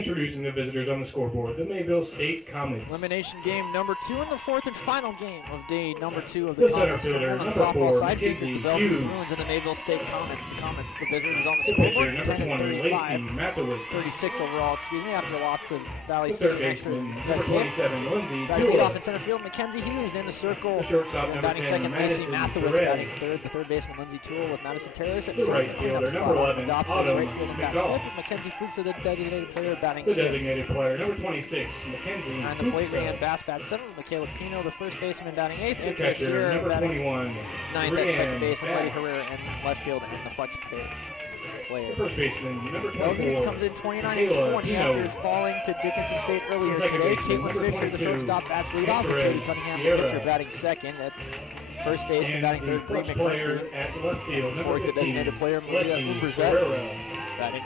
Introducing the visitors on the scoreboard, the Mayville State Comets. Elimination game number 2 in the 4th and final game of day number 2 of The the center conference. fielder, On the number softball 4, side features the Mackenzie Bellevue Hughes. Bruins and the Mayville State Comets. The visitors on the The pitcher, scoreboard. number 20, Lacey 35, Mathewitz. 36 overall, after the loss to Valley The City. third baseman, number 27, Lindsay Batting lead off Dewar. in center field, Mackenzie Hughes in the circle. The shortstop, And number batting 10, second, Lacey Madison Mathewitz. Perez. Batting third, the third baseman, Lindsay Toole with Madison Terrace. At The right cleanup fielder, spot. number 11, Adopted Autumn right field and back McDowell. fifth. Mackenzie Fuchs, the designated player, batting The sixth. designated player, number 26, Mackenzie Behind the plate, Fuchs. Ryan Bass batting seventh. Michaela Pino, the first baseman, batting eighth. The And catcher, Shearer number batting 21, ninth at second Brianne base. And Lady Bass. Herrera in left field and the flex player. The first baseman, number Bellevue 24, comes in 29 Kayla and 20 Pino. after falling to Dickinson State earlier The second today. baseman, Caitlin number Fisher, the 22, shortstop, bats lead off. Perez, Katie Cunningham, the Sierra. pitcher, batting second. At first base and And batting the third, Bree flex player McMurtry. at left field, number Fourth, the 15, designated player, Maria Leslie Umberzett. Ferreira. Batting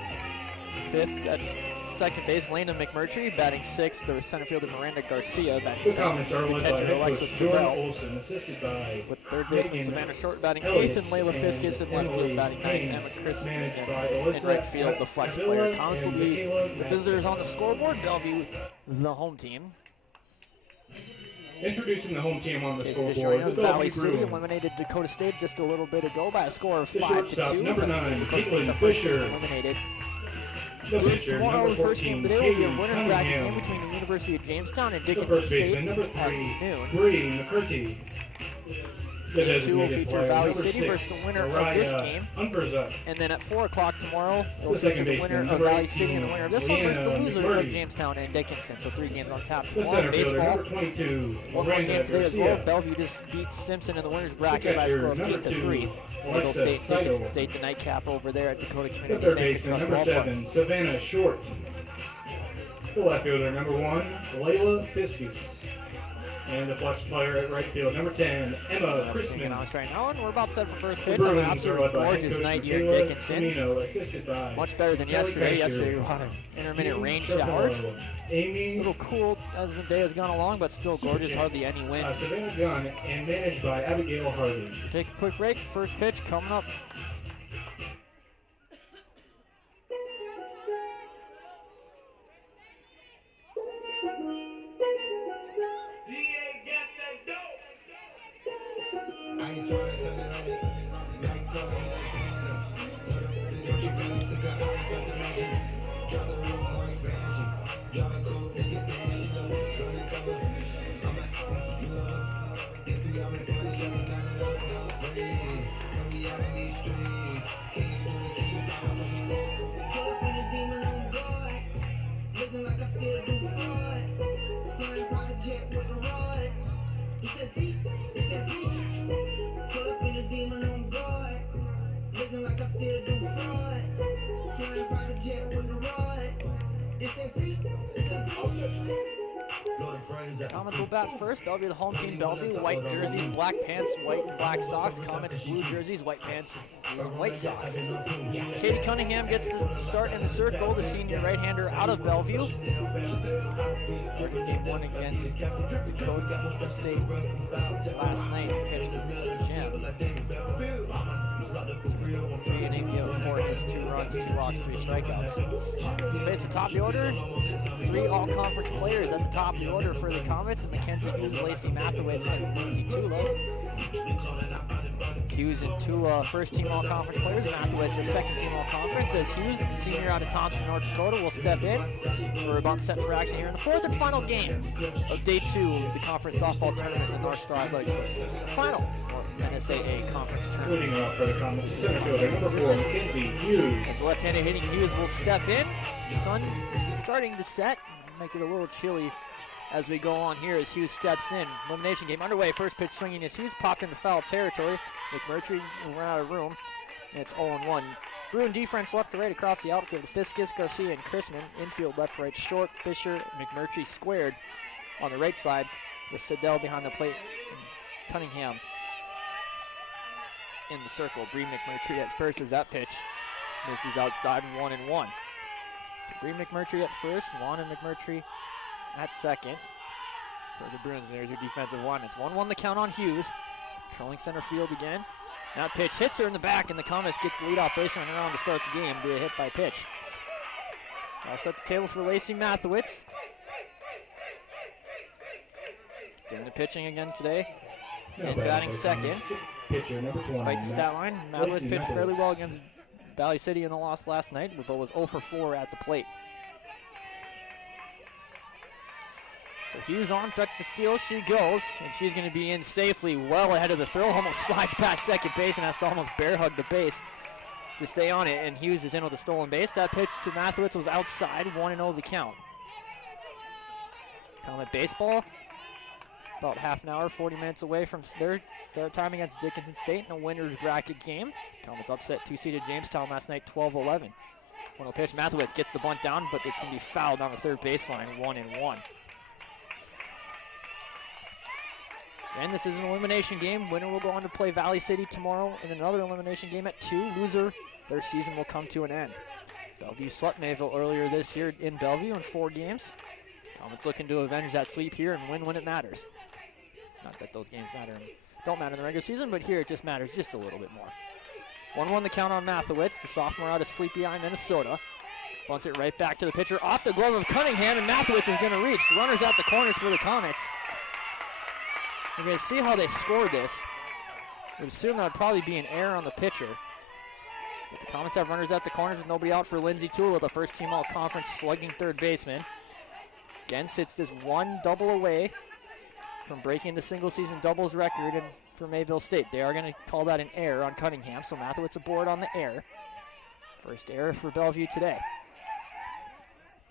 fifth, that's second base, Lena McMurtry. Batting sixth, the center fielder, Miranda Garcia. Batting The seventh, Comets are the led by catcher, head Alexis coach Jordan Sabell. Olson, assisted by With third baseman Megan Savannah Short batting Elliott eighth, and Layla and Fiskus in left Emily field batting ninth. Haynes, Emma Chris managed by in Alyssa right field, the flex Avila player. Comets will and be Michaela the Madsen. visitors on the scoreboard. Bellevue is the home team. Introducing the home team on the scoreboard, the Valley Bellevue City Bruins. eliminated Dakota State just a little bit ago by a score of The 5-2. shortstop, number 9, Dakota State, Caitlin the first team Fisher. eliminated. The pitcher, Tomorrow, number the first game 14, of the day will be a Katie winners bracket game Cunningham. between the University of Jamestown and The Dickinson first State baseman, number at 3, noon. Bree McCurdy. The Game 2 will designated feature player, Valley number City 6, versus the winner of this Mariah game. Umberzett. And then at 4 o'clock tomorrow, they'll The feature second the baseman, winner of number Valley City and the 18, winner of this one versus the Leanna loser McMurray. of Jamestown and Dickinson. So 3 games on tap The tomorrow. center fielder, Baseball, number 22, one more Miranda game today as well. Garcia. Bellevue just beat Simpson in the winners The bracket by a score catcher, of number 8-3. 2, Middle Alexa State, Dickinson Seidel. State, the nightcap over there at Dakota The Community third Bank baseman, and number Trust Ballpark. 7, Savannah Short. The left fielder, number 1, Layla Fiskus. And the flex player at right field, number 10, Emma Christman. Right now, and we're about set for first The pitch on an Bruins are absolutely led by head gorgeous coach night here Michaela in Dickinson. Cimino, assisted by Much better than Kelly yesterday. Kaiser, Yesterday, a lot of intermittent Jean rain Charbonneau, showers. A Amy little cool as the day has gone along, but still gorgeous. Hardly any wind. Savannah Gunn, and managed by Abigail Harvey. Take a quick break. First pitch coming up. I just wanna turn it on it. Now you calling it a phantom. Told her, don't you really took her out of the mansion. Drop the roof, no expansion. Driving cool, niggas stand. Trying to cover. I'm a love. Yes, we all been for each other. Now that all the dogs free. When we out in these streets. Can you do it? Can you pop it? Pull up in a demon on guard. Looking like I still do fraud. Flying private jet with the rod. It's that Z. It's that Z. Pull up in a demon on guard. Looking like I still do fraud. Flying private jet with the rod. It's that Z. It's that Z. Comets will bat first. Bellevue, the home team. Bellevue, white jerseys, black pants, white and black socks. Comets, blue jerseys, white pants, blue and white socks. Katie Cunningham gets the start in the circle, the senior right-hander out of Bellevue. Started game 1 against Dakota State last night. Pitched Jim. Giannacio for his 2 runs, 2 walks, 3 strikeouts. Face the top of the order. 3 all-conference players at the top of the order for the Comets, and Mackenzie Hughes, Lacey Mathewitz, and Lindsay Tula. Hughes and Tula, first-team all-conference players. Mathewitz, a second-team all-conference. As Hughes, the senior out of Thompson, North Dakota, will step in. We're about set for action here in the 4th and final game of Day 2 of the conference softball tournament in the North Star Athletics. Final NSAA conference tournament. Leading off for the Comets, center fielder, number 4, Mackenzie Hughes. As the left-handed hitting Hughes will step in. The sun starting to set, make it a little chilly as we go on here as Hughes steps in. Elimination game underway. First pitch swinging as Hughes popped into foul territory. McMurtry will run out of room, and it's 0-1. Bruin defense left to right across the outfield. Fiskus, Garcia, and Chrisman. Infield left to right. Short, Fisher, McMurtry squared on the right side with Siddell behind the plate. And Cunningham in the circle. Bree McMurtry at first as that pitch misses outside, 1-1. So Bree McMurtry at first, Lon and McMurtry at second for the Bruins. There's your defensive line. It's 1-1 the count on Hughes. Trolling center field again. That pitch hits her in the back, and the Comets get the lead operation on her on to start the game. Be a hit by pitch. I'll set the table for Lacey Mathewitz. Doing the pitching again today. And batting second. Pitcher number 20. Despite the stat line, Mathewitz Lacey pitched fairly Mathewitz. well against Valley City in the loss last night, but was 0 for 4 at the plate. So Hughes on, touch the steal, she goes, and she's going to be in safely, well ahead of the throw, almost slides past second base and has to almost bear hug the base to stay on it, and Hughes is in with a stolen base. That pitch to Mathewitz was outside, 1-0 the count. Comet baseball, about half an hour, 40 minutes away from their start time against Dickinson State in a winner's bracket game. Comets upset two-seeded Jamestown last night, 12-11. 1-0 pitch, Mathewitz gets the bunt down, but it's going to be fouled on the third baseline, 1-1. And this is an elimination game. Winner will go on to play Valley City tomorrow in another elimination game at 2. Loser, their season will come to an end. Bellevue swept Mayville earlier this year in Bellevue in 4 games. Comets looking to avenge that sweep here and win when it matters. Not that those games don't matter in the regular season, but here it just matters just a little bit more. 1-1 the count on Mathewitz, the sophomore out of Sleepy Eye, Minnesota. Bunts it right back to the pitcher, off the glove of Cunningham, and Mathewitz is going to reach. Runners at the corners for the Comets. You're going to see how they scored this. We assume that would probably be an error on the pitcher. But the Comets have runners at the corners with nobody out for Lindsey Tula, the first team all-conference slugging third baseman. Again, sits this one double away from breaking the single-season doubles record for Mayville State. They are going to call that an error on Cunningham, so Mathewitz aboard on the error. First error for Bellevue today.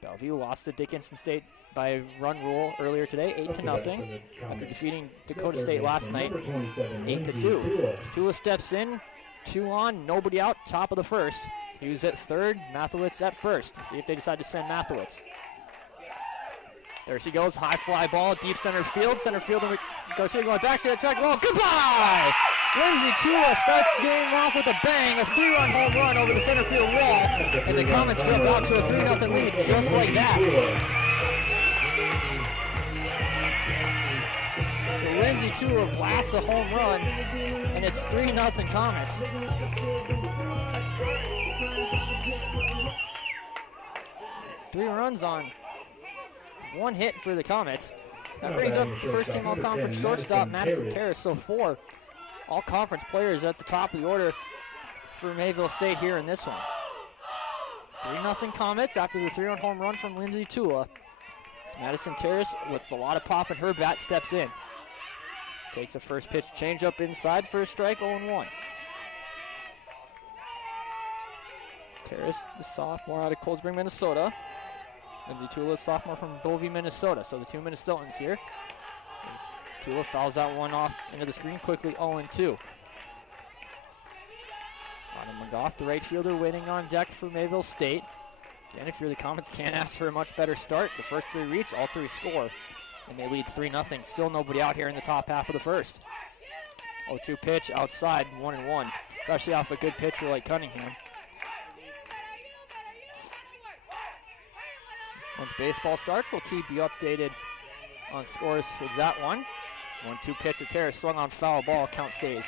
Bellevue lost to Dickinson State by run rule earlier today, 8-0, after defeating Dakota State last night, 8-2. Tula steps in, 2 on, nobody out, top of the first. Hughes at third, Mathewitz at first. Let's see if they decide to send Mathewitz. There she goes, high fly ball, deep center field. Center fielder Garcia going back to the track. Well, goodbye! Lindsey Tula starts the game off with a bang, a 3-run home run over the center field wall, and the Comets jump out to a 3-0 lead just like that. So Lindsey Tula blasts a home run, and it's 3-0 Comets. 3 runs on 1 hit for the Comets. That brings up first team all-conference shortstop Madison Terrace. So 4 all-conference players at the top of the order for Mayville State here in this one. 3-0 Comets after the 3-run home run from Lindsey Tula. So Madison Terrace, with a lot of pop in her bat, steps in. Takes the first pitch, change up inside for a strike, 0-1. Terrace, the sophomore out of Cold Spring, Minnesota. Lindsey Tula, sophomore from Bellevue, Minnesota. So the 2 Minnesotans here. As Tula fouls that one off into the screen quickly, 0-2. Autumn McGough, the right fielder, waiting on deck for Mayville State. Again, if you're the Comets, can't ask for a much better start. The first 3 reach, all 3 score. And they lead 3-0. Still nobody out here in the top half of the first. 0-2 pitch outside, 1-1. Especially off a good pitcher like Cunningham. Once baseball starts, we'll keep you updated on scores for that one. 1-2 pitch to Terrace, swung on foul ball, count stays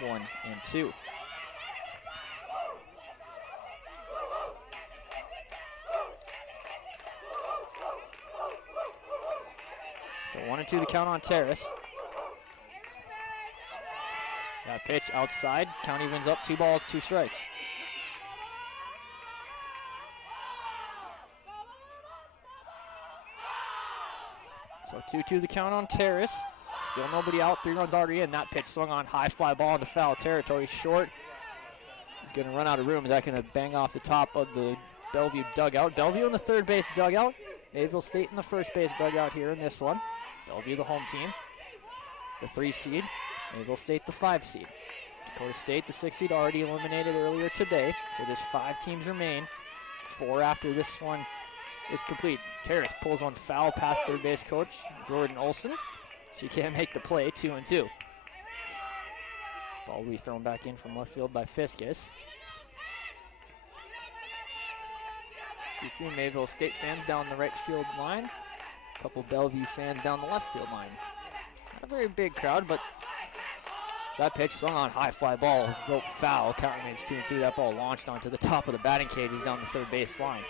1-2. So 1-2 the count on Terrace. That pitch outside, count evens up, 2 balls, 2 strikes. So 2-2 the count on Terrace. Still nobody out, 3 runs already in. That pitch swung on, high fly ball into foul territory, short. He's going to run out of room. Is that going to bang off the top of the Bellevue dugout? Bellevue in the third base dugout. Mayville State in the first base dugout here in this one. Bellevue the home team, the 3 seed. Mayville State the 5 seed. Dakota State the 6 seed, already eliminated earlier today. So there's 5 teams remain. 4 after this one is complete. Terrace pulls one foul past third base coach Jordan Olson. She can't make the play, 2-2. Ball will be thrown back in from left field by Fiskus. See a few Mayville State fans down the right field line. A couple Bellevue fans down the left field line. Not a very big crowd, but that pitch swung on, high fly ball, rope foul. Count remains 2-2. That ball launched onto the top of the batting cages down the third base line.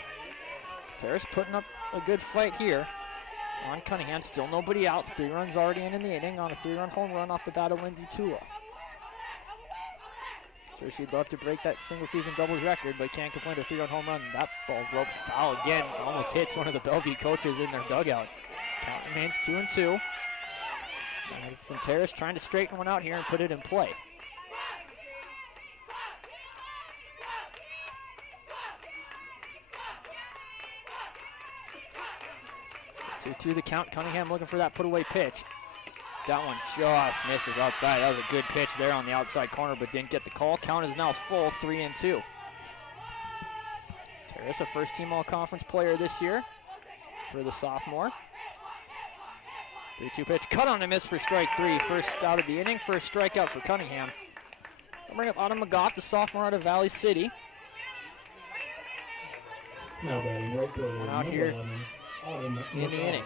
Terrace putting up a good fight here on Cunningham. Still nobody out. 3 runs already in the inning on a 3-run home run off the bat of Lindsay Tula. Sure, she'd love to break that single-season doubles record, but can't complain to a 3-run home run. That ball roped foul again. Almost hits one of the Bellevue coaches in their dugout. Count remains 2-2. Madison Terrace trying to straighten one out here and put it in play. 2-2 the count. Cunningham looking for that put-away pitch. That one just misses outside. That was a good pitch there on the outside corner, but didn't get the call. Count is now full, 3-2. Terrace, a first-team all-conference player this year for the sophomore. 3-2 pitch, cut on a miss for strike 3. First out of the inning, first strikeout for Cunningham. We'll bring up Autumn McGough, the sophomore out of Valley City. Now batting right fielder. One out here Autumn in the inning.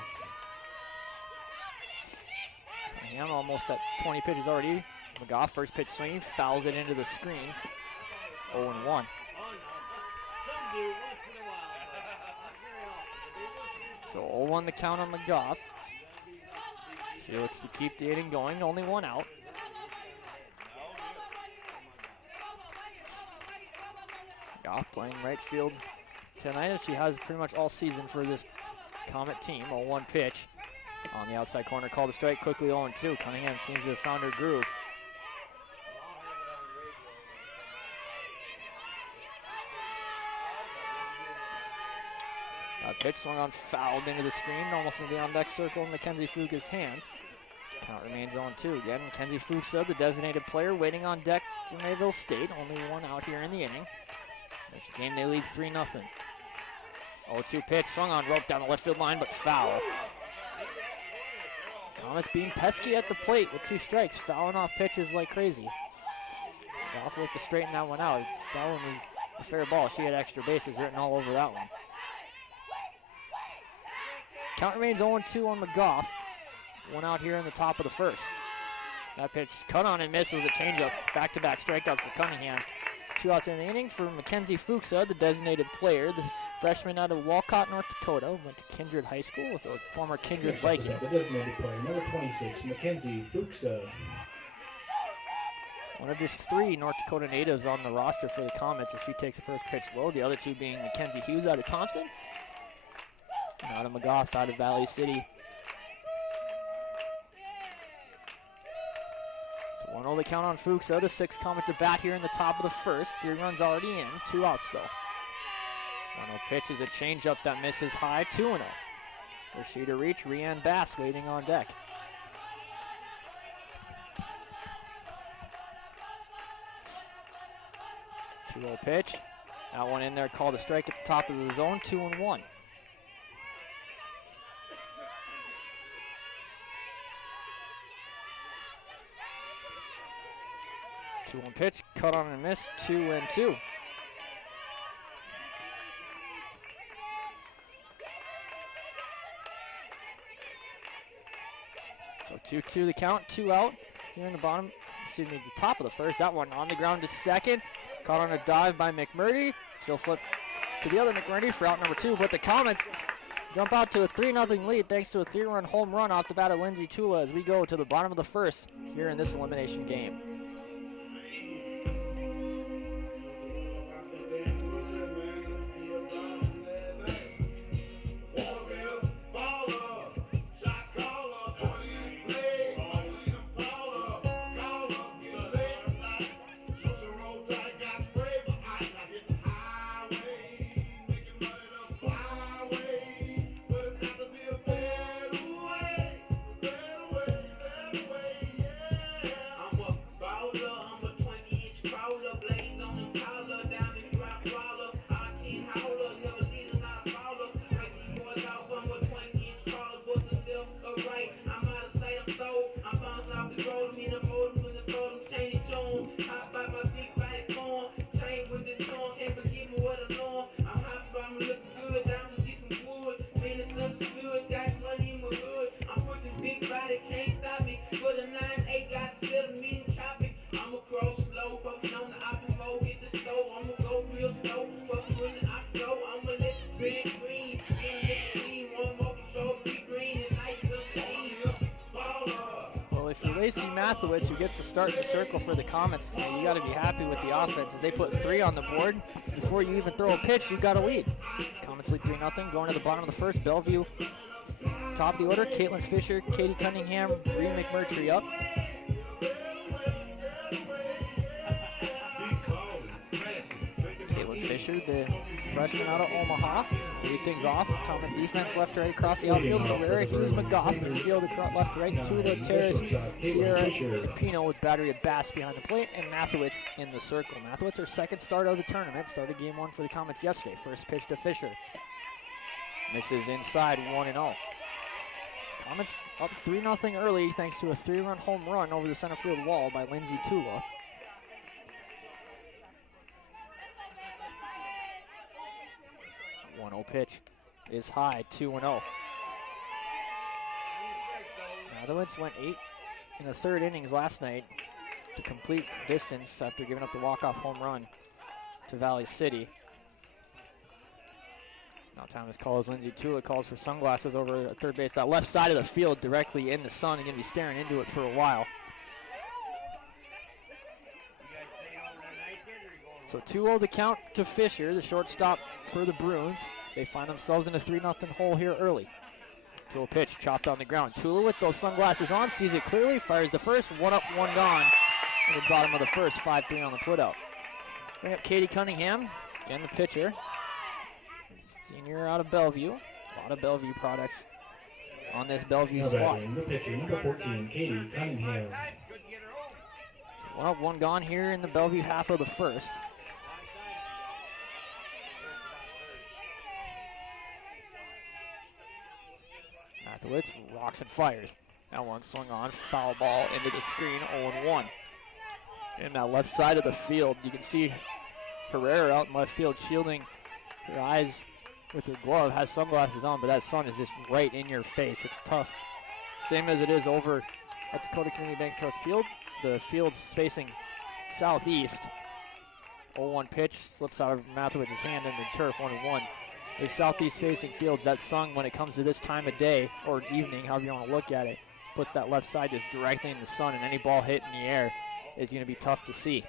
Cunningham almost at 20 pitches already. McGough, first pitch swinging, fouls it into the screen. 0-1. So 0-1 the count on McGough. She looks to keep the inning going, only one out. McGough playing right field tonight, as she has pretty much all season for this Comet team. 0-1 pitch on the outside corner, called a strike, quickly 0-2. Cunningham seems to have found her groove. That pitch swung on, fouled into the screen, almost into the on-deck circle in Mackenzie Fuchsa's hands. Count remains 0-2. Again, Mackenzie Fuchsa, the designated player, waiting on deck for Mayville State. Only one out here in the inning. Next game, they lead 3-0. 0-2 pitch, swung on, rope down the left field line, but foul. Comets being pesky at the plate with 2 strikes, fouling off pitches like crazy. Goff looked to straighten that one out. That one was a fair ball. She had extra bases written all over that one. Count remains 0-2 on McGough. One out here in the top of the first. That pitch cut on and missed. Was a changeup. Back-to-back strikeouts for Cunningham. 2 outs in the inning for Mackenzie Fuchsa, the designated player. This freshman out of Walcott, North Dakota. Went to Kindred High School, so a former Kindred Viking. The designated player, number 26, Mackenzie Fuchsa. One of just 3 North Dakota natives on the roster for the Comets as she takes the first pitch low. The other 2 being Mackenzie Hughes out of Thompson. And Autumn McGough out of Valley City. So 1-0 the count on Fuchsa. The 6th Comet to bat here in the top of the first. 3 runs already in. 2 outs though. 1-0 pitch is a changeup that misses high. 2-0. For she to reach, Rianne Bass waiting on deck. Two-0 pitch. That one in there, called a strike at the top of the zone. 2-1. 2-1 pitch, cut on and miss, 2-2. So 2-2 the count, 2 out here in the bottom, the top of the first. That one on the ground to second, caught on a dive by McMurdy. She'll flip to the other McMurdy for out number 2, but the Comets jump out to a 3-0 lead thanks to a 3-run home run off the bat of Lindsay Tula as we go to the bottom of the first here in this elimination game. Lacey Mathewitz, who gets to start in the circle for the Comets tonight. You got to be happy with the offense as they put 3 on the board. Before you even throw a pitch, you got to lead. Comets lead 3-0, going to the bottom of the first. Bellevue, top of the order. Caitlin Fisher, Katie Cunningham, Bree McMurtry up. Caitlin Fisher, the freshman out of Omaha, lead things off. Common defense left to right across the outfield. Herrera, Hughes, McGough, midfield left to right. Tuda, Terrace, Sierra, and Pino with battery of Bass behind the plate, and Mathewitz in the circle. Mathewitz, her second start of the tournament, started game 1 for the Comets yesterday. First pitch to Fisher. Misses inside, 1-0. Comets up 3-0 early thanks to a 3-run home run over the center field wall by Lindsay Tula. Pitch is high, 2-0. Mathewitz went 8 in the third innings last night to complete distance after giving up the walk-off home run to Valley City. Now time is called as Lindsay Tula calls for sunglasses over at third base. That left side of the field directly in the sun. You're going to be staring into it for a while. So 2-0 to count to Fisher, the shortstop for the Bruins. They find themselves in a 3-0 hole here early. To a pitch, chopped on the ground. Tula with those sunglasses on, sees it clearly, fires the first, 1 up, 1 gone. At the bottom of the first, 5-3 on the putout. Bring up Katie Cunningham, again the pitcher. Senior out of Bellevue. A lot of Bellevue products on this Bellevue squad. The pitcher, number 14, Katie Cunningham. So 1 up, 1 gone here in the Bellevue half of the first. Mathewitz rocks and fires. That one swung on, foul ball into the screen, 0-1. In that left side of the field, you can see Herrera out in left field shielding her eyes with her glove, has sunglasses on, but that sun is just right in your face. It's tough. Same as it is over at Dakota Community Bank Trust Field. The field's facing southeast. 0-1 pitch, slips out of Mathewitz's hand into turf, 1-1. The southeast facing fields, that sun when it comes to this time of day or evening, however you want to look at it, puts that left side just directly in the sun, and any ball hit in the air is going to be tough to see.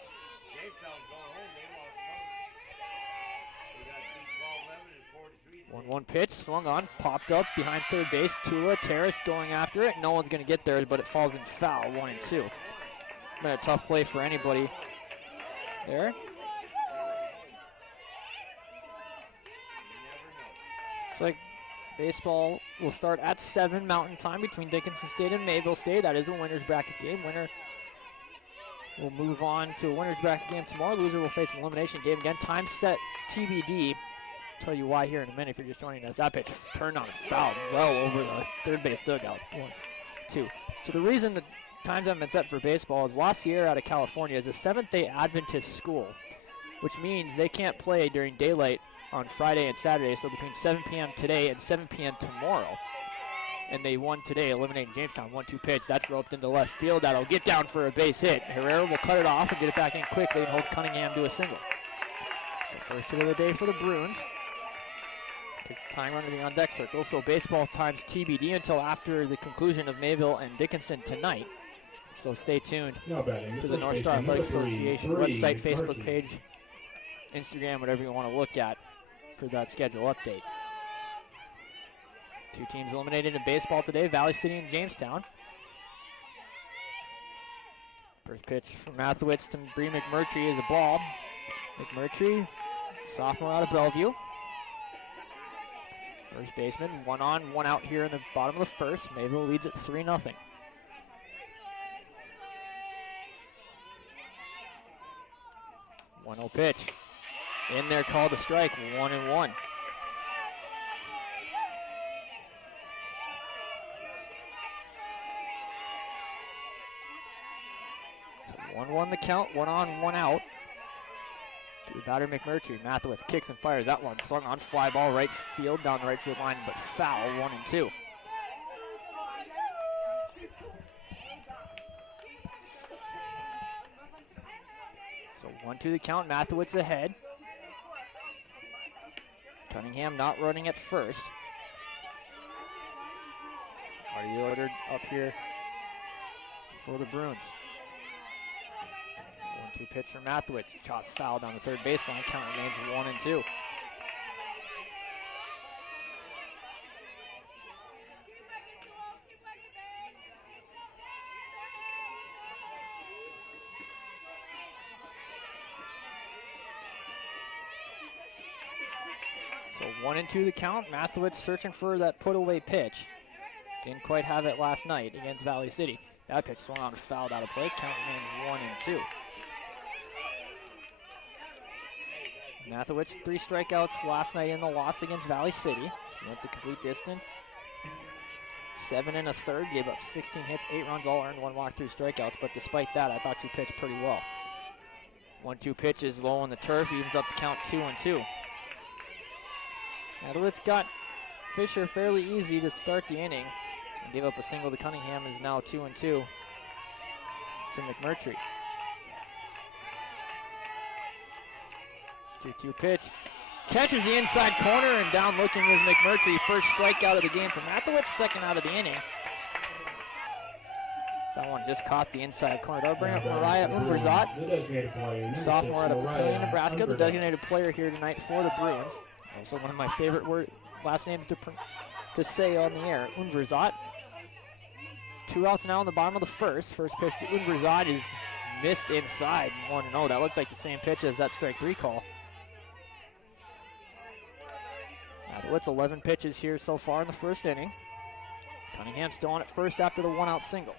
1-1 pitch, swung on, popped up behind third base. Tula, Terrace going after it. No one's going to get there, but it falls in foul, 1-2. Been a tough play for anybody there. Looks like baseball will start at 7 Mountain Time between Dickinson State and Mayville State. That is a winner's bracket game. Winner will move on to a winner's bracket game tomorrow. Loser will face an elimination game. Again, time set TBD. Tell you why here in a minute if you're just joining us. That pitch turned on a foul well over the third base dugout. 1-2. So the reason the times haven't been set for baseball is La Sierra out of California is a Seventh-day Adventist school, which means they can't play during daylight on Friday and Saturday, so between 7 p.m. today and 7 p.m. tomorrow. And they won today, eliminating Jamestown. 1-2 pitch, that's roped into left field. That'll get down for a base hit. Herrera will cut it off and get it back in quickly and hold Cunningham to a single. So first hit of the day for the Bruins. It's time running the on-deck circle, so baseball times TBD until after the conclusion of Mayville and Dickinson tonight. So stay tuned to the North Star Athletic Association website, Facebook page, Instagram, whatever you want to look at for that schedule update. 2 teams eliminated in baseball today, Valley City and Jamestown. First pitch from Mathewitz to Bree McMurtry is a ball. McMurtry, sophomore out of Bellevue. First baseman, 1 on, 1 out here in the bottom of the first. Mayville leads at 3-0. One 0 pitch. In there, called a strike, 1-1. So 1-1 the count, 1 on, 1 out. To the batter McMurtry. Mathewitz kicks and fires that one. Swung on, fly ball right field, down the right field line, but foul, 1-2. So 1-2 the count, Mathewitz ahead. Cunningham not running at first. Are you ordered up here for the Bruins. 1-2 pitch for Mathewitz. Shot fouled on the third baseline. Count remains 1-2. So 1-2 the count. Mathewitz searching for that put-away pitch. Didn't quite have it last night against Valley City. That pitch swung on, fouled out of play. Count remains 1-2. Mathewitz, 3 strikeouts last night in the loss against Valley City. She went the complete distance. 7 1/3, gave up 16 hits, 8 runs, all earned, 1 walk, 3 strikeouts. But despite that, I thought she pitched pretty well. 1-2 pitch is low on the turf, evens up the count 2-2. Mathewitz got Fisher fairly easy to start the inning. And gave up a single to Cunningham, is now 2-2 to McMurtry. 2-2 pitch. Catches the inside corner, and down looking is McMurtry. First strikeout of the game for Mathewitz, second out of the inning. That one just caught the inside corner. That'll bring up Mariah Unverzat, sophomore out of Papillion, Nebraska, the designated player here tonight for the Bruins. Also one of my favorite last names to say on the air, Unverzat. 2 outs now in the bottom of the first. First pitch to Unverzat is missed inside. 1-0. That looked like the same pitch as that strike 3 call. Mathewitz 11 pitches here so far in the first inning. Cunningham still on at first after the 1-out single.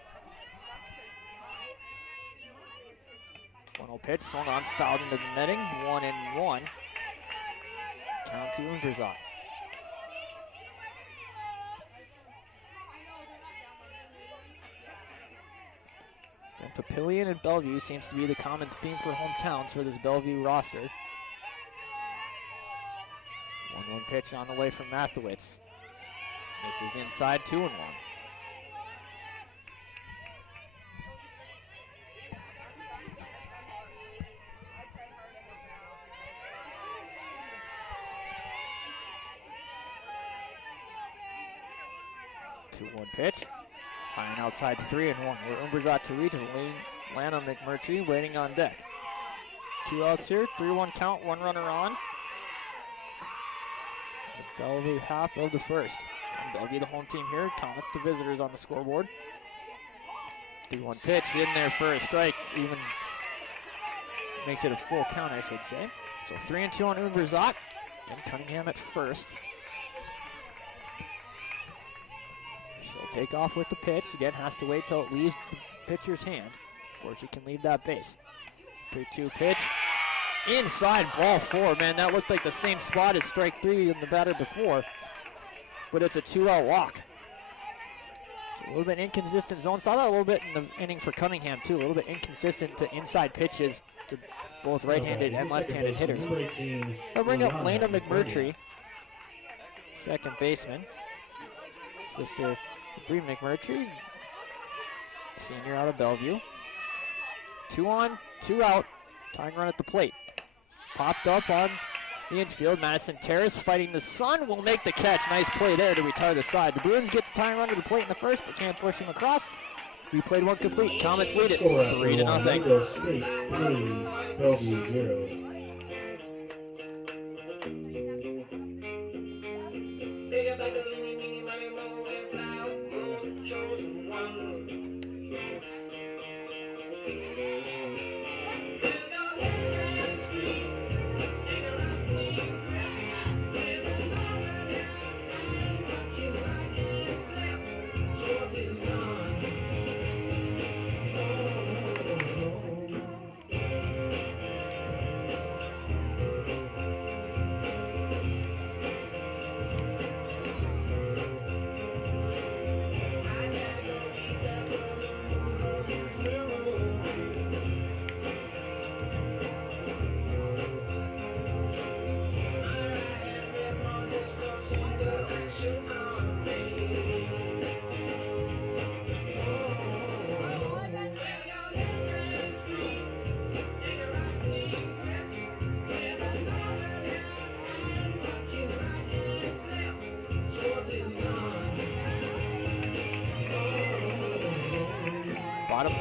1-0 pitch, swung on, fouled into the netting. 1-1. Count to Unverzat. And Papillion and Bellevue seems to be the common theme for hometowns for this Bellevue roster. 1-1 pitch on the way from Mathewitz. This is inside, 2-1. Two-one pitch. High and outside, 3-1. We're Unverzat to reach. Lana McMurtry waiting on deck. 2 outs here, 3-1 count, 1 runner on. The Bellevue half of the first. And Bellevue the home team here. Comets the visitors on the scoreboard. 3-1 pitch in there for a strike. Even makes it a full count, I should say. So 3-2 on Unverzat. And Cunningham at first. She'll take off with the pitch. Again, has to wait till it leaves the pitcher's hand before she can leave that base. 3-2 pitch. Inside, ball 4. Man, that looked like the same spot as strike 3 in the batter before. But it's a 2-out walk. So a little bit inconsistent zone. Saw that a little bit in the inning for Cunningham, too. A little bit inconsistent to inside pitches to both right-handed and left-handed hitters. I'll bring up Lana McMurtry, second baseman. Sister Bree McMurtry, senior out of Bellevue. 2 on, 2 out. Tying run at the plate. Popped up on the infield. Madison Terrace fighting the sun. Will make the catch. Nice play there to retire the side. The Bruins get the tying run to the plate in the first, but can't push him across. We played 1 complete. Comets lead it 3-0. 3, Bellevue 0.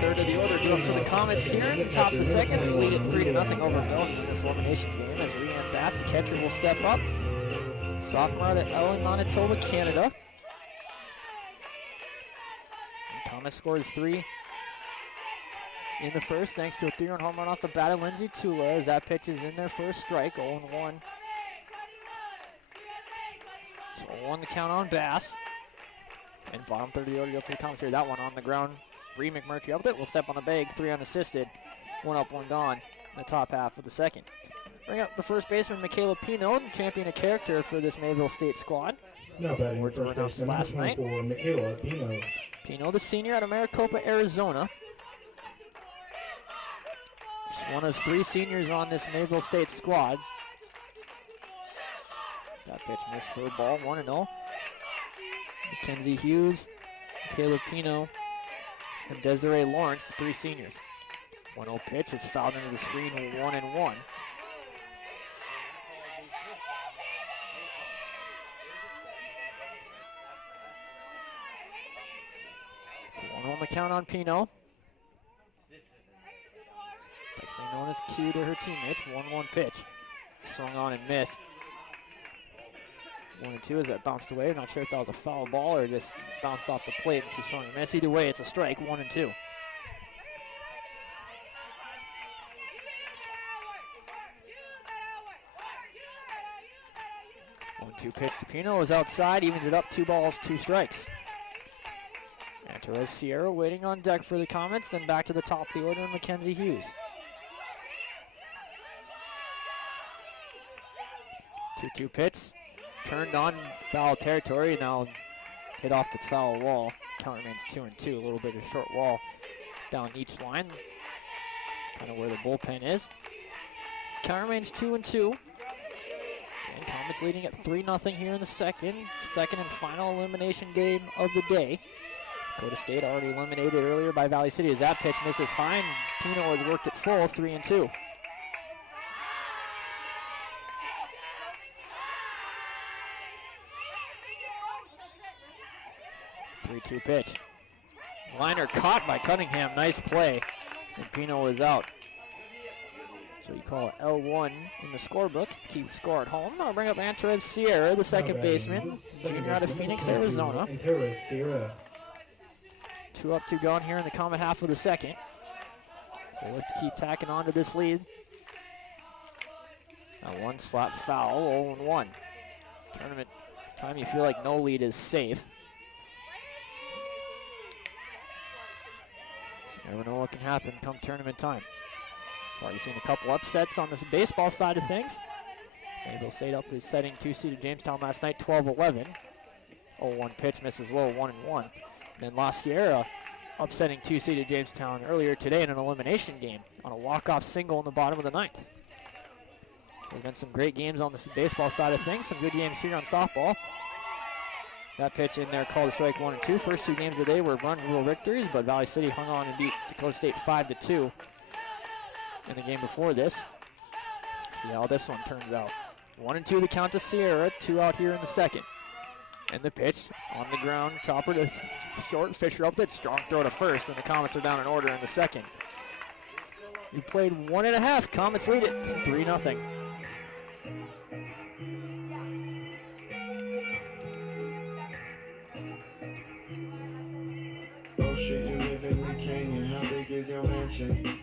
third of the order due up for the Comets here in the top of the second. They lead it 3-0 over Bellevue in this elimination game as Rhiannon Bass, the catcher, will step up. Sophomore out of Ellen, Manitoba, Canada. And Comets scores 3 in the first thanks to a 3-run home run off the bat of Lindsay Tula as that pitch is in there for a strike, 0-1. So 1 the count on Bass. And bottom third of the order for the Comets here. That one on the ground. Bree McMurtry up it. Will step on the bag. 3 unassisted. 1 up, 1 gone in the top half of the second. Bring up the first baseman, Michaela Pino, champion of character for this Mayville State squad. Now batting Awards were first announced baseman, last night. for Michaela Pino. Pino, the senior out of Maricopa, Arizona. She's one of 3 seniors on this Mayville State squad. That pitch missed for a ball, 1-0. Mackenzie Hughes, Caleb Pino, and Desiree Lawrence, the 3 seniors. 1-0 pitch is fouled into the screen, 1-1. So 1 on the count on Pino. Actually known as Q to her teammates. 1-1 pitch. Swung on and missed. 1-2 as that bounced away. Not sure if that was a foul ball or just bounced off the plate and she swung and missed. Either way, it's a strike, 1-2. 1-2 pitch to Pino is outside, evens it up, 2 balls, 2 strikes. And Therese Sierra waiting on deck for the Comets, then back to the top of the order, Mackenzie Hughes. 2-2 pitch, turned on foul territory, now hit off the foul wall. Count remains 2-2, a little bit of short wall down each line, kind of where the bullpen is. Count remains 2-2. And Comets leading at 3-0 here in the second and final elimination game of the day. Dakota State already eliminated earlier by Valley City as that pitch misses high, and Pino has worked it full, 3-2. 3-2 pitch. Liner caught by Cunningham, nice play, and Pino is out. So you call it L1 in the scorebook. Keep score at home. I'll bring up Antares Sierra, the second baseman, junior out of Phoenix, Arizona. Antares Sierra. 2 up, 2 gone here in the Comet half of the second. So they look to keep tacking on to this lead. Now 1 slap foul, 0-1. Tournament time you feel like no lead is safe. So you never know what can happen come tournament time. Already seen a couple upsets on this baseball side of things. Mayville State up is setting 2-seeded Jamestown last night, 12-11. 0-1 pitch misses low, 1-1. Then La Sierra upsetting 2-seeded Jamestown earlier today in an elimination game on a walk-off single in the bottom of the 9th. There's been some great games on the baseball side of things, some good games here on softball. That pitch in there called a strike, 1-2. First 2 games of the day were run rule victories, but Valley City hung on and beat Dakota State 5-2 in the game before this. See how this one turns out. 1-2 the count to Sierra, 2 out here in the second. And the pitch on the ground, chopper to short, Fisher up that strong throw to first, and the Comets are down in order in the second. We played 1.5, Comets lead it 3-0. Oh shit, you live in the canyon, how big is your mansion?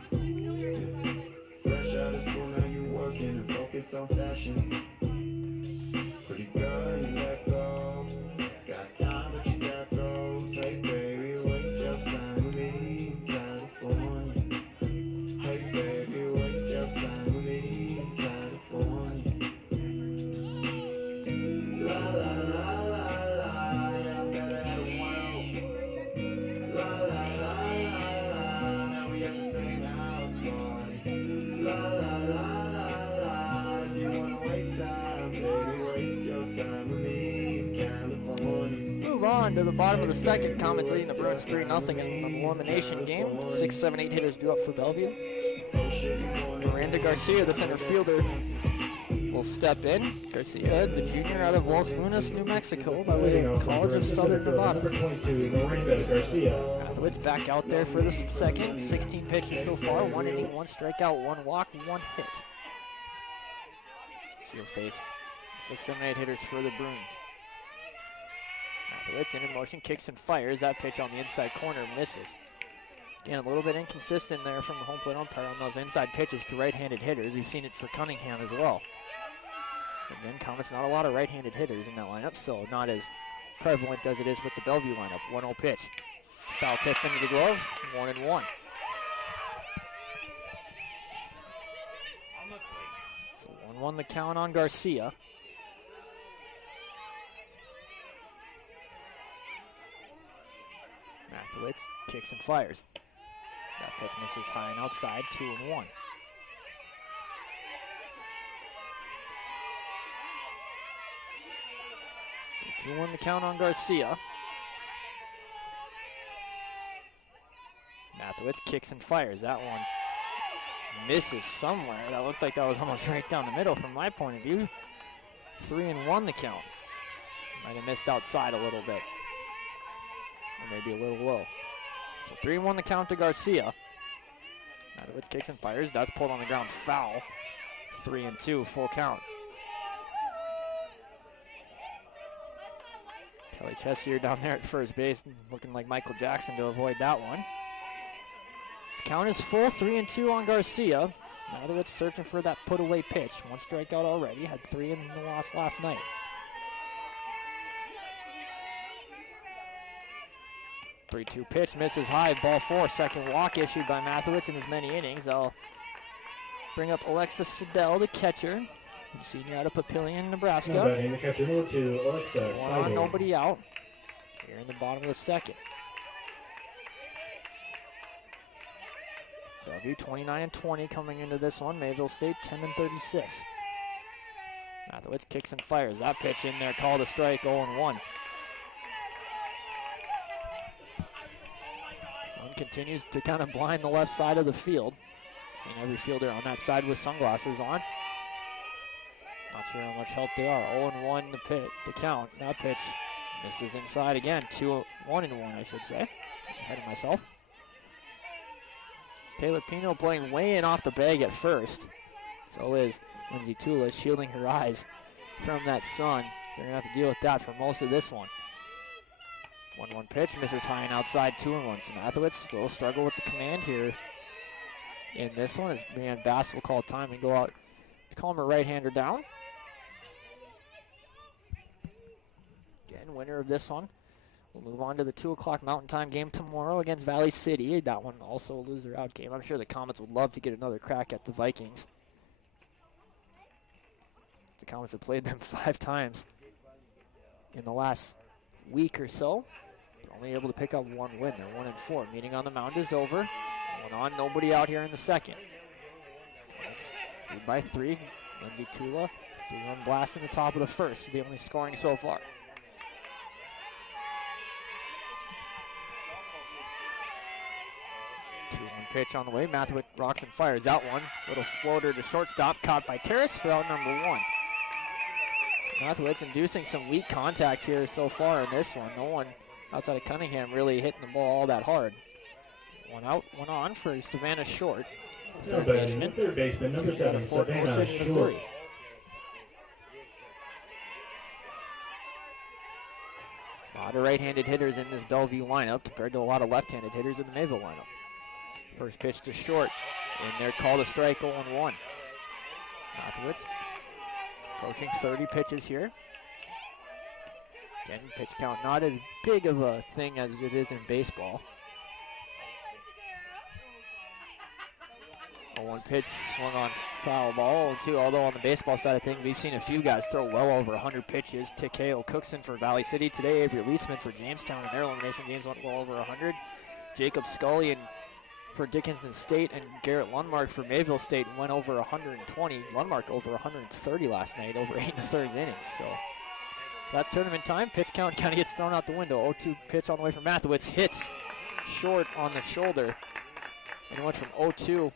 Fresh out of school, now you working and focus on fashion. Pretty girl, you let go. Got time, but you got goals. Hey baby, waste your time with me in California. Hey baby, waste your time with me in California. La la la la la, yeah, I better have a 1-0. La la la la la, now we at the same house party. La la la la la, if you wanna waste time, baby, waste your time with me in California. Move on to the bottom of the second. Comets leading the Bruins 3-0 in an elimination game. 6, 7, 8 hitters due up for Bellevue. Miranda Garcia, the center fielder, will step in. Garcia, the junior out of Los Lunas, New Mexico, by way of College of Southern Nevada. Number 22, Miranda Garcia. Mathewitz back out there for the second. 16 pitches so far, 1 inning, 1 strikeout, 1 walk, 1 hit. So you'll face 6, 7, 8 hitters for the Bruins. Mathewitz in motion, kicks and fires. That pitch on the inside corner misses. Again, a little bit inconsistent there from the home plate umpire on those inside pitches to right-handed hitters. We've seen it for Cunningham as well. Again, Comets, not a lot of right-handed hitters in that lineup, so not as prevalent as it is with the Bellevue lineup. 1-0 pitch. Foul tip into the glove, 1-1. So 1-1 the count on Garcia. Mathewitz kicks and fires. That pitch misses high and outside, 2-1. So 2-1 the count on Garcia. Mathewitz kicks and fires. That one misses somewhere. That looked like that was almost right down the middle from my point of view. 3-1 the count. Might have missed outside a little bit. Or maybe a little low. So 3-1 the count to Garcia. Mathewitz kicks and fires. That's pulled on the ground foul. 3-2, full count. Kelly Chessier down there at first base, looking like Michael Jackson to avoid that one. His count is full, 3-2 on Garcia. Mathewitz searching for that put-away pitch. 1 strikeout already, had 3 in the loss last night. Three-two pitch, misses high, ball 4. Second walk issued by Mathewitz in as many innings. I'll bring up Alexis Siddell, the catcher. Senior out of Papillion, Nebraska. Batting the catcher, number 2, Alexa One on, Seidel. nobody out. Here in the bottom of the second. Bellevue 29-20 coming into this one. Mayville State 10-36. Mathewitz kicks and fires. That pitch in there, called a strike, 0-1. Sun continues to kind of blind the left side of the field. Seeing every fielder on that side with sunglasses on. Not sure how much help they are. 0-1 the count. That pitch misses inside again. 1-1 I should say. Ahead of myself. Taylor Pino playing way in off the bag at first. So is Lindsay Tula, shielding her eyes from that sun. They're going to have to deal with that for most of this one. 1-1 pitch, misses high and outside, 2-1. So Mathewitz still struggle with the command here in this one as Brian Bass will call time and go out to calm her right-hander down. Again, winner of this one will move on to the 2 o'clock Mountain Time game tomorrow against Valley City. That one also a loser-out game. I'm sure the Comets would love to get another crack at the Vikings. The Comets have played them 5 times in the last week or so. But only able to pick up 1 win. They're 1-4. Meeting on the mound is over. 1 on, nobody out here in the second. Lead by 3. Lindsay Tula, 3-run blast in the top of the first. The only scoring so far. 2-1 pitch on the way. Mathewitz rocks and fires that one. Little floater to shortstop, caught by Terrace for out number 1. Mathewitz inducing some weak contact here so far in this one. No one outside of Cunningham really hitting the ball all that hard. 1 out, 1 on for Savannah Short. Third baseman, number 7, Savannah Short. A lot of right-handed hitters in this Bellevue lineup compared to a lot of left-handed hitters in the Mayville lineup. First pitch to Short, and they're called a strike, 0-1. Mathewitz approaching 30 pitches here. Again, pitch count not as big of a thing as it is in baseball. 0-1 pitch, swung on foul ball. 0-2, although on the baseball side of things, we've seen a few guys throw well over 100 pitches. Takeo Cookson for Valley City today. Avery Leisman for Jamestown in their elimination games went well over 100. Jacob Scully for Dickinson State and Garrett Lundmark for Mayville State went over 120. Lundmark over 130 last night, over 8 1/3 innings. So that's tournament time. Pitch count kind of gets thrown out the window. 0-2 pitch on the way from Mathewitz. Hits Short on the shoulder. And it went from 0-2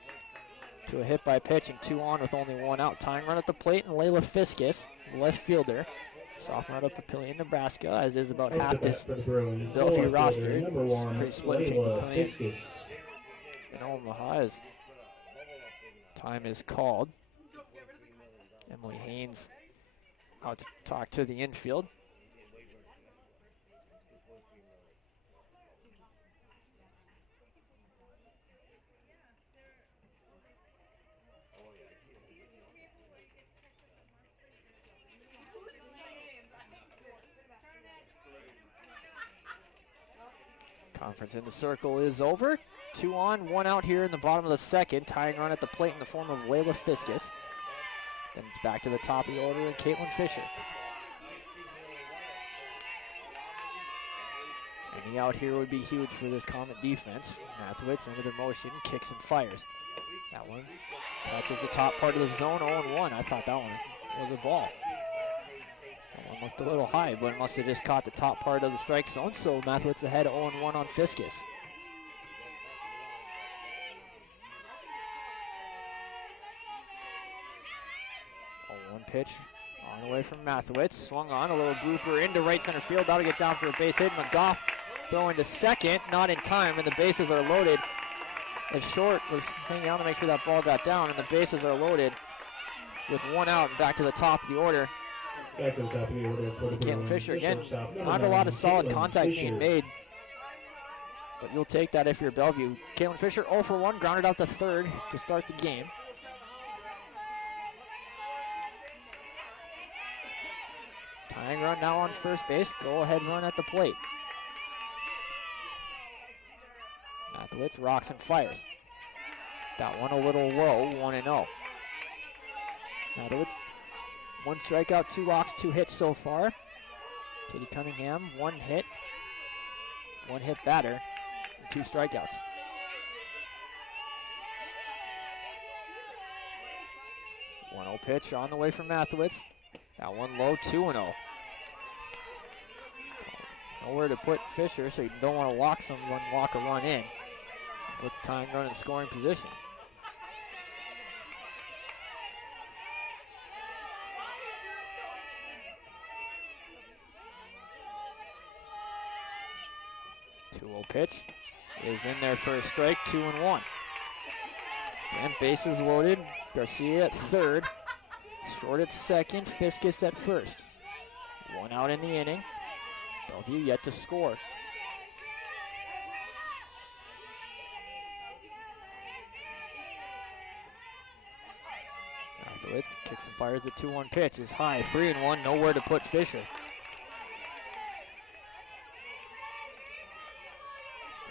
to a hit by pitch and 2 on with only 1 out. Tying run at the plate, and Layla Fiskus, the left fielder, sophomore out of Papillion, Nebraska, as is about Off half the bat this for the Bruins, Bellevue goal roster. fielder, number It's 1, pretty split between Layla Papillion Fiskus. and Omaha as time is called. Emily Haynes out to talk to the infield. Conference in the circle is over. 2 on, 1 out here in the bottom of the second. Tying run at the plate in the form of Layla Fiskus. Then it's back to the top of the order and Caitlin Fisher. Any out here would be huge for this Comet defense. Mathewitz into the motion, kicks and fires. That one catches the top part of the zone, 0-1. I thought that one was a ball. That one looked a little high, but it must have just caught the top part of the strike zone, so Mathewitz ahead 0-1 on Fiskus. 0-1 pitch on the way from Mathewitz. Swung on, a little blooper into right center field. That'll get down for a base hit. McGough throwing to second, not in time, and the bases are loaded. As Short was hanging out to make sure that ball got down, and the bases are loaded with 1 out and back to the top of the order. Back to the top of the order for the Caitlin Bruins. Fisher The again, shortstop, number not a 9, lot of solid Caitlin contact Fisher. being made, but you'll take that if you're Bellevue. Caitlin Fisher 0 for 1, grounded out to third to start the game. Tying run now on first base, go ahead run at the plate. Mathewitz rocks and fires. That one a little low, 1-0. Mathewitz, 1 strikeout, 2 walks, 2 hits so far. Katie Cunningham, 1 hit, 1 hit batter, and 2 strikeouts. One 0 pitch on the way from Mathewitz. That one low, 2-0. Nowhere to put Fisher, so you don't want to walk someone, walk a run in. Put the tying run in scoring position. Two 2-0 pitch is in there for a strike, 2-1. And bases loaded. Garcia at third. Short at second. Fiskus at first. 1 out in the inning. Bellevue yet to score. Mathewitz kicks and fires the 2-1 pitch. Is high, 3-1. Nowhere to put Fisher.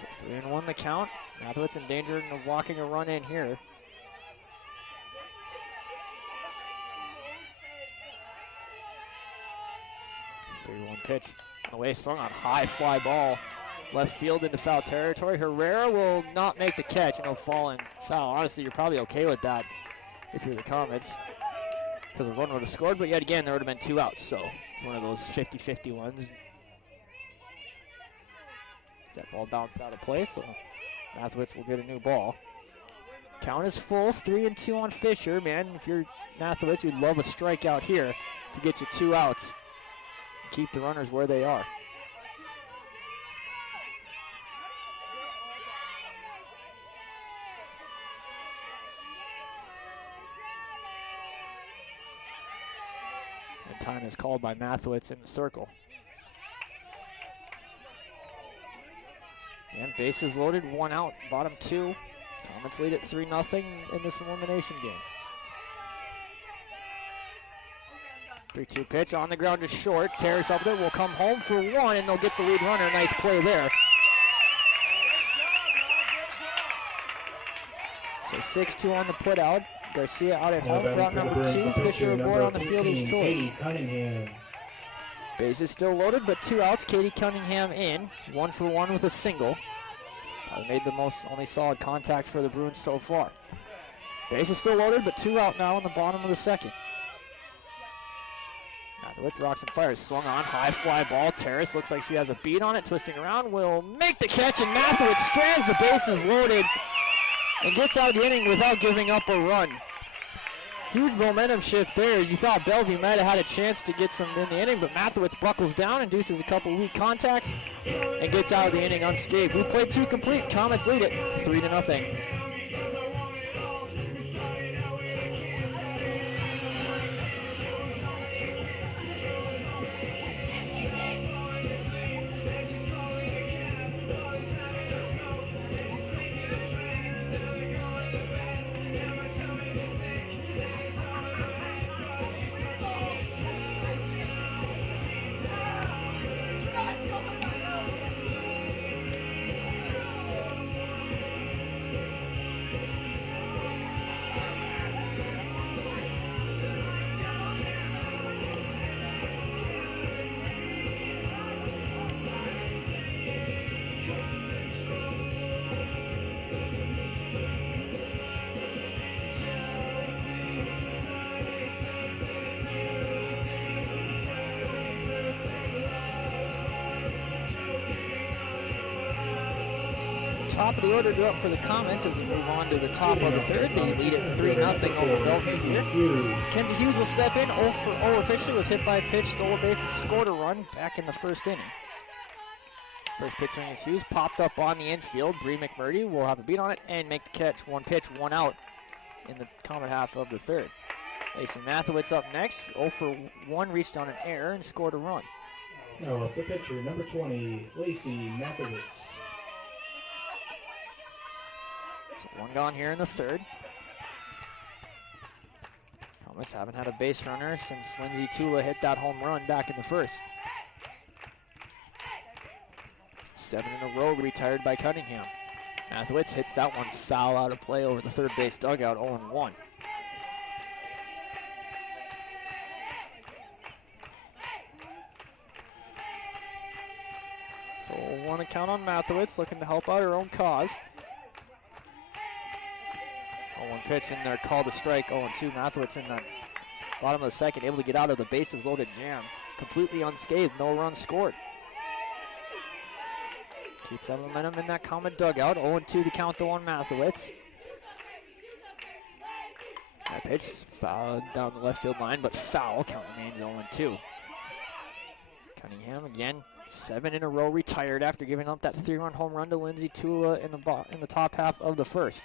So 3-1 the count. Mathewitz in danger of walking a run in here. Pitch on the way, swung on high fly ball. Left field into foul territory. Herrera will not make the catch and he'll fall in foul. Honestly, you're probably okay with that if you're the Comets, because a run would have scored, but yet again, there would have been 2 outs. So it's one of those 50-50 ones. That ball bounced out of play, so Mathewitz will get a new ball. Count is full, 3-2 on Fisher. Man, if you're Mathewitz, you'd love a strikeout here to get you 2 outs. Keep the runners where they are. And time is called by Mathewitz in the circle. And bases loaded, 1 out, bottom 2. Comets lead at 3-0 in this elimination game. 3-2 pitch on the ground to short. Terrace up there will come home for 1, and they'll get the lead runner. Nice play there. So 6-2 on the put out. Garcia out at home for out number 2. Fisher aboard on the fielder's choice. Katie Cunningham. Bases still loaded, but 2 outs. Katie Cunningham in. 1 for 1 with a single. Made the only solid contact for the Bruins so far. Bases still loaded, but 2 out now in the bottom of the second. Mathewitz rocks and fires, swung on, high fly ball. Terrace looks like she has a beat on it, twisting around, will make the catch, and Mathewitz strands the bases loaded and gets out of the inning without giving up a run. Huge momentum shift there, as you thought Bellevue might have had a chance to get some in the inning, but Mathewitz buckles down, induces a couple weak contacts, and gets out of the inning unscathed. We played 2 complete. Comets lead it 3-0. Top of the order go up for the Comets as we move on to the top of the third. They lead it 3-0 over Bellevue here. Kenzie Hughes will step in. 0 for 0 officially, was hit by a pitch, stole a base, and scored a run back in the first inning. First pitch swing is Hughes, popped up on the infield. Bree McMurdy will have a beat on it and make the catch. 1 pitch, 1 out in the Comet half of the third. Lacey Mathewitz up next. 0 for 1, reached on an error and scored a run. Now up the pitcher, number 20, Lacey Mathewitz. So 1 gone here in the third. Comets haven't had a base runner since Lindsay Tula hit that home run back in the first. 7 in a row retired by Cunningham. Mathewitz hits that one foul out of play over the third base dugout, 0-1. So 1 account on Mathewitz, looking to help out her own cause. 0-1 pitch in there, called a strike. 0-2. Mathewitz in the bottom of the second, able to get out of the bases loaded jam. Completely unscathed, no runs scored. Keeps that momentum in that Comet dugout. 0-2 to count the one Mathewitz. That pitch foul down the left field line, but foul. Count remains 0-2. Cunningham again, 7 in a row retired after giving up that 3-run home run to Lindsay Tula in the top half of the first.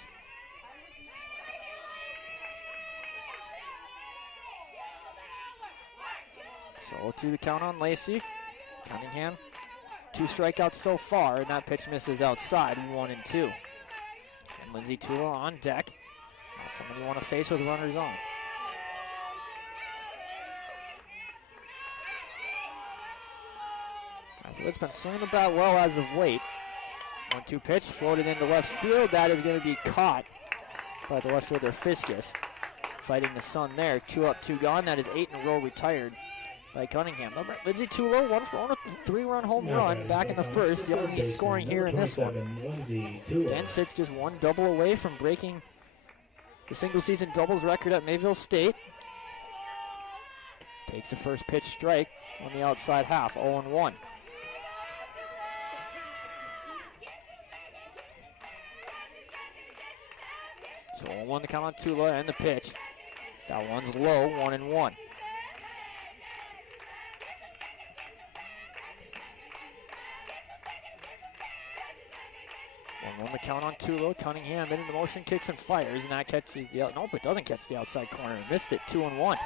So 0-2 the count on Lacey. Cunningham, 2 strikeouts so far, and that pitch misses outside, 1-2. And Lindsay Tula on deck. Not someone you want to face with runners on. It's been swinging the bat well as of late. 1-2 pitch, floated into left field. That is going to be caught by the left fielder Fiskus. Fighting the sun there. 2 up, 2 gone. That is 8 in a row retired by Cunningham. Remember, Lindsay Tula, 1 for 1, a 3-run home run back in the first. The only scoring here in this one. Dan sits just 1 double away from breaking the single-season doubles record at Mayville State. Takes the first pitch strike on the outside half, 0-1. So 0-1 to count on Tula and the pitch. That one's low, 1-1. 1-1 to count on Tula. Cunningham into motion, kicks and fires, and that catches the out. Nope, it doesn't catch the outside corner. Missed it, 2-1.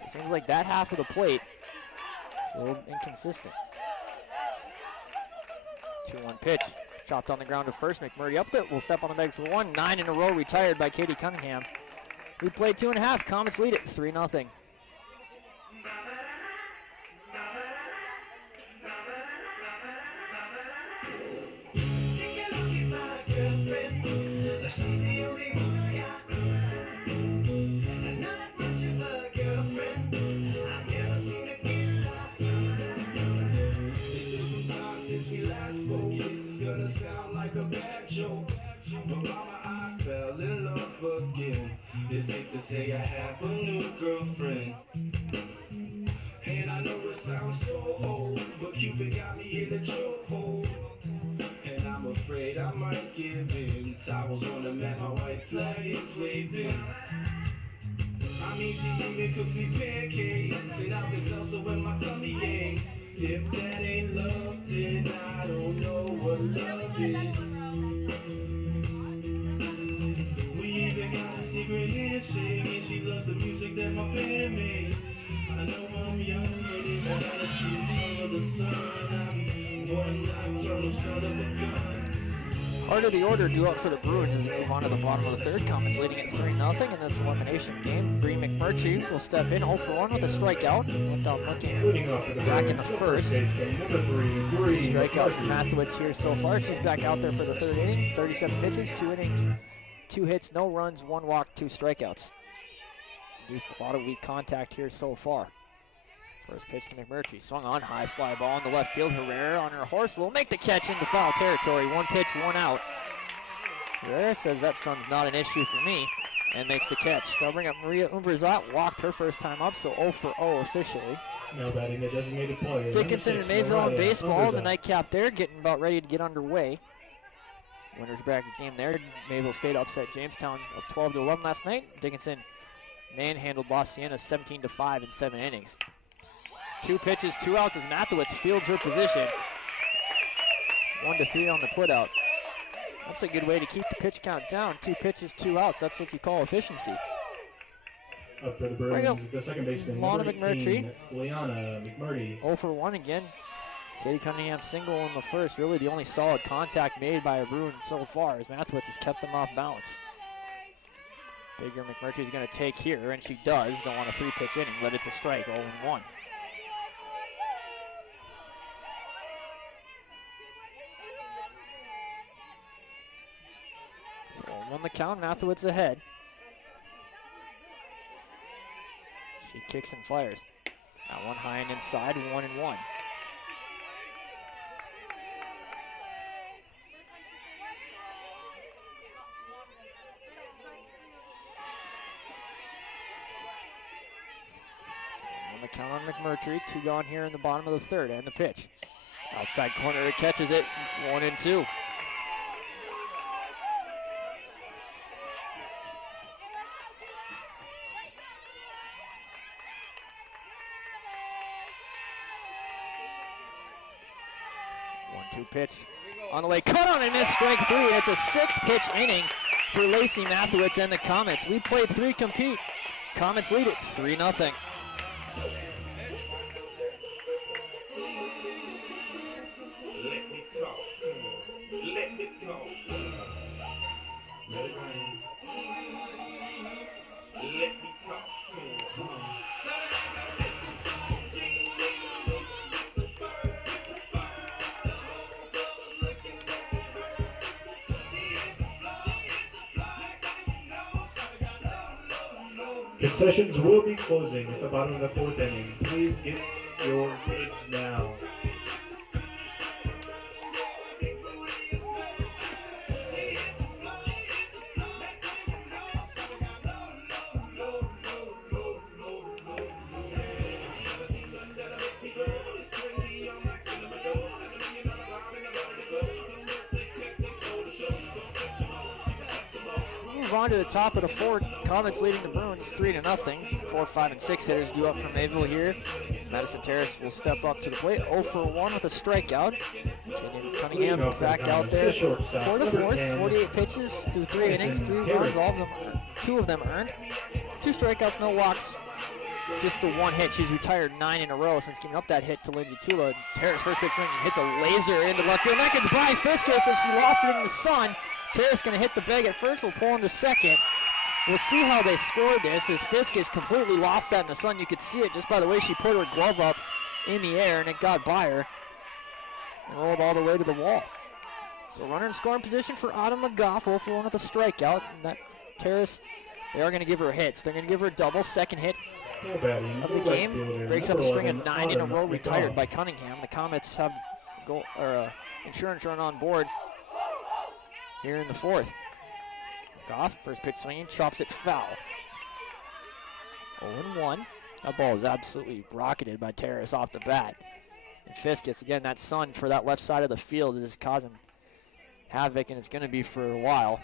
So it seems like that half of the plate is a little inconsistent. 2-1 pitch. Chopped on the ground to first. McMurdy up it. Will step on the bag for 1. 9 in a row retired by Katie Cunningham. We played 2.5. Comets lead it 3-0. Sound like a bad joke, but mama, I fell in love again. It's safe to say I have a new girlfriend, and I know it sounds so old, but Cupid got me in the chokehold, and I'm afraid I might give in. towels on the mat, my white flag is waving. I mean, she even cooks me pancakes, and I can salsa when my tummy aches. If that ain't love, then I don't know what love is. We even got a secret handshake, and she loves the music that my band makes. I know I'm young, but if I had to choose her or the sun, I'd be one nocturnal son of a gun. Part of the order due up for the Bruins as we move on to the bottom of the third. Comets leading at 3-0 in this elimination game. Bree McMurtry will step in 0 for 1 with a strikeout. Without looking back in the first. Strikeout for Mathewitz here so far. She's back out there for the third inning. 37 pitches, 2 innings, 2 hits, no runs, 1 walk, 2 strikeouts. Produced a lot of weak contact here so far. First pitch to McMurtry, swung on, high fly ball in the left field. Herrera on her horse will make the catch into foul territory. 1 pitch, 1 out. Herrera says that sun's not an issue for me and makes the catch. They'll bring up Maria Umbrizat, walked her first time up, so 0 for 0 officially. Now batting the designated player. Dickinson and Mayville on baseball. The nightcap there, getting about ready to get underway. Winners bracket game there. Mayville State upset Jamestown 12-11 last night. Dickinson manhandled La Siena 17-5 in 7 innings. 2 pitches, 2 outs as Mathewitz fields her position. 1-3 on the putout. That's a good way to keep the pitch count down. 2 pitches, 2 outs. That's what you call efficiency. Up for the Bruins, the second baseman, Lana number 18, McMurtry. Liana McMurtry. 0 for 1 again. Katie Cunningham single in the first. Really the only solid contact made by a Bruin so far as Mathewitz has kept them off balance. Figure McMurtry's going to take here, and she does. Don't want a 3-pitch inning, but it's a strike, 0-1. On the count, Mathewitz ahead. She kicks and fires. Now 1 high and inside, 1-1. On the count on McMurtry, 2 gone here in the bottom of the third, and the pitch. Outside corner, it catches it, 1-2. Pitch on the way, cut on and miss, strike 3, and it's a 6-pitch inning for Lacey Mathewitz and the Comets. We played 3 compete. Comets lead it 3-0. Let me talk to him. Let me talk to him. Let it rain. Let me talk to him. Come on. Concessions will be closing at the bottom of the 4th inning. Please get your kids now. On to the top of the 4th. Comets leading the Bruins 3-0. 4, 5, and 6 hitters due up from Mayville here. Madison Terrace will step up to the plate. 0 for 1 with a strikeout. Cunningham back out there for the 4th. 48 pitches through 3 innings, 3 runs, all of them, 2 of them earned. 2 strikeouts, no walks. Just the 1 hit. She's retired 9 in a row since giving up that hit to Lindsay Tula. Terrace first pitch swing hits a laser into left field. And that gets by Fiskus as she lost it in the sun. Terrace going to hit the bag at first. We'll pull into second. We'll see how they scored this as Fiskus completely lost that in the sun. You could see it just by the way she put her glove up in the air, and it got by her and rolled all the way to the wall. So runner in scoring position for Autumn McGough. 0 for 1 with a strikeout. And that Terrace, they are going to give her hits. They're going to give her a double. Second hit of the game. Breaks up a string of 9 in a row retired by Cunningham. The Comets have insurance run on board here in the 4th. Goff, first pitch swinging, chops it foul. 0-1. That ball is absolutely rocketed by Terrace off the bat. And Fiskus, again, that sun for that left side of the field is causing havoc, and it's going to be for a while.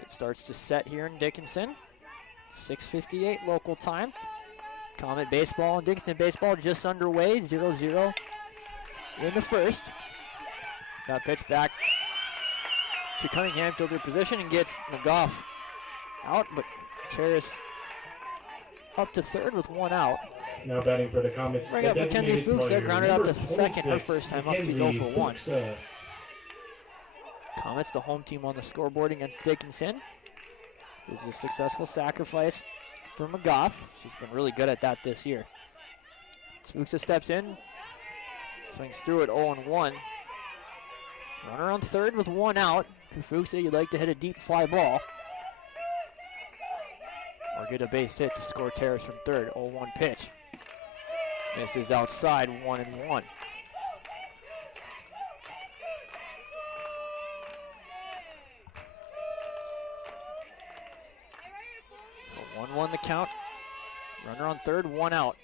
It starts to set here in Dickinson. 6:58 local time. Comet baseball and Dickinson baseball just underway. 0-0 in the first. That pitch back to Cunningham, fielder position, and gets McGough out, but Terrace up to third with one out. Now batting for the Comets. Bring up Mackenzie Fuchs, grounded out to second, her first time up. She's 0 for 1. Comets, the home team on the scoreboard against Dickinson. This is a successful sacrifice for McGough. She's been really good at that this year. Fuchs steps in, swings through it 0-1. Runner on third with one out. Fuchs, you'd like to hit a deep fly ball or get a base hit to score Terrace from third. 0-1 pitch. This is outside, 1-1. So 1-1 the count. Runner on third, one out.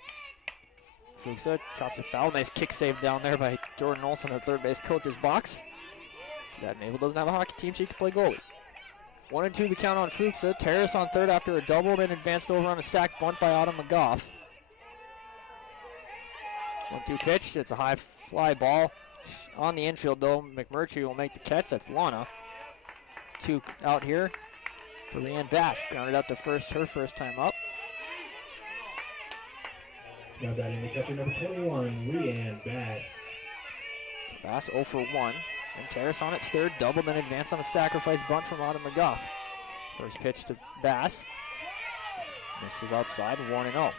Fuchs chops a foul. Nice kick save down there by Jordan Olson, the third base coach's box. That Mayville doesn't have a hockey team, she can play goalie. 1-2 the count on Fuchs. Terrace on third after a double, then advanced over on a sac bunt by Autumn McGough. 1-2 pitch. It's a high fly ball. On the infield, though, McMurtry will make the catch. That's Lana. 2 out here for Leanne Bass. Grounded up to first, her first time up. Now batting the catcher number 21, Leanne Bass. Bass 0 for 1. And Terrace on its third, double, then advance on a sacrifice bunt from Autumn McGough. First pitch to Bass. This is outside, 1-0.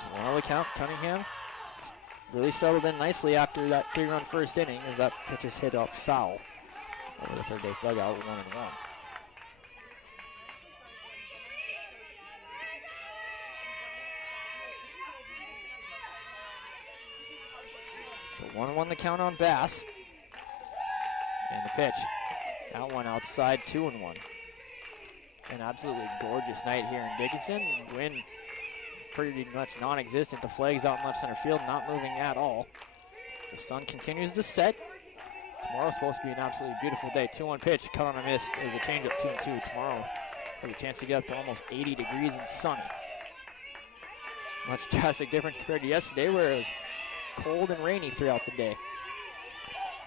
So 1-0 count, Cunningham really settled in nicely after that 3-run first inning as that pitch is hit up foul over the third base dugout, 1-1. So 1-1 the count on Bass. And the pitch. That one outside, 2-1. An absolutely gorgeous night here in Dickinson. Wind pretty much non-existent. The flag's out in left center field, not moving at all. The sun continues to set. Tomorrow's supposed to be an absolutely beautiful day. 2-1 pitch, cut on a miss. There's a changeup, 2-2. Tomorrow, there's a chance to get up to almost 80 degrees and sunny. Much drastic difference compared to yesterday, where it was cold and rainy throughout the day.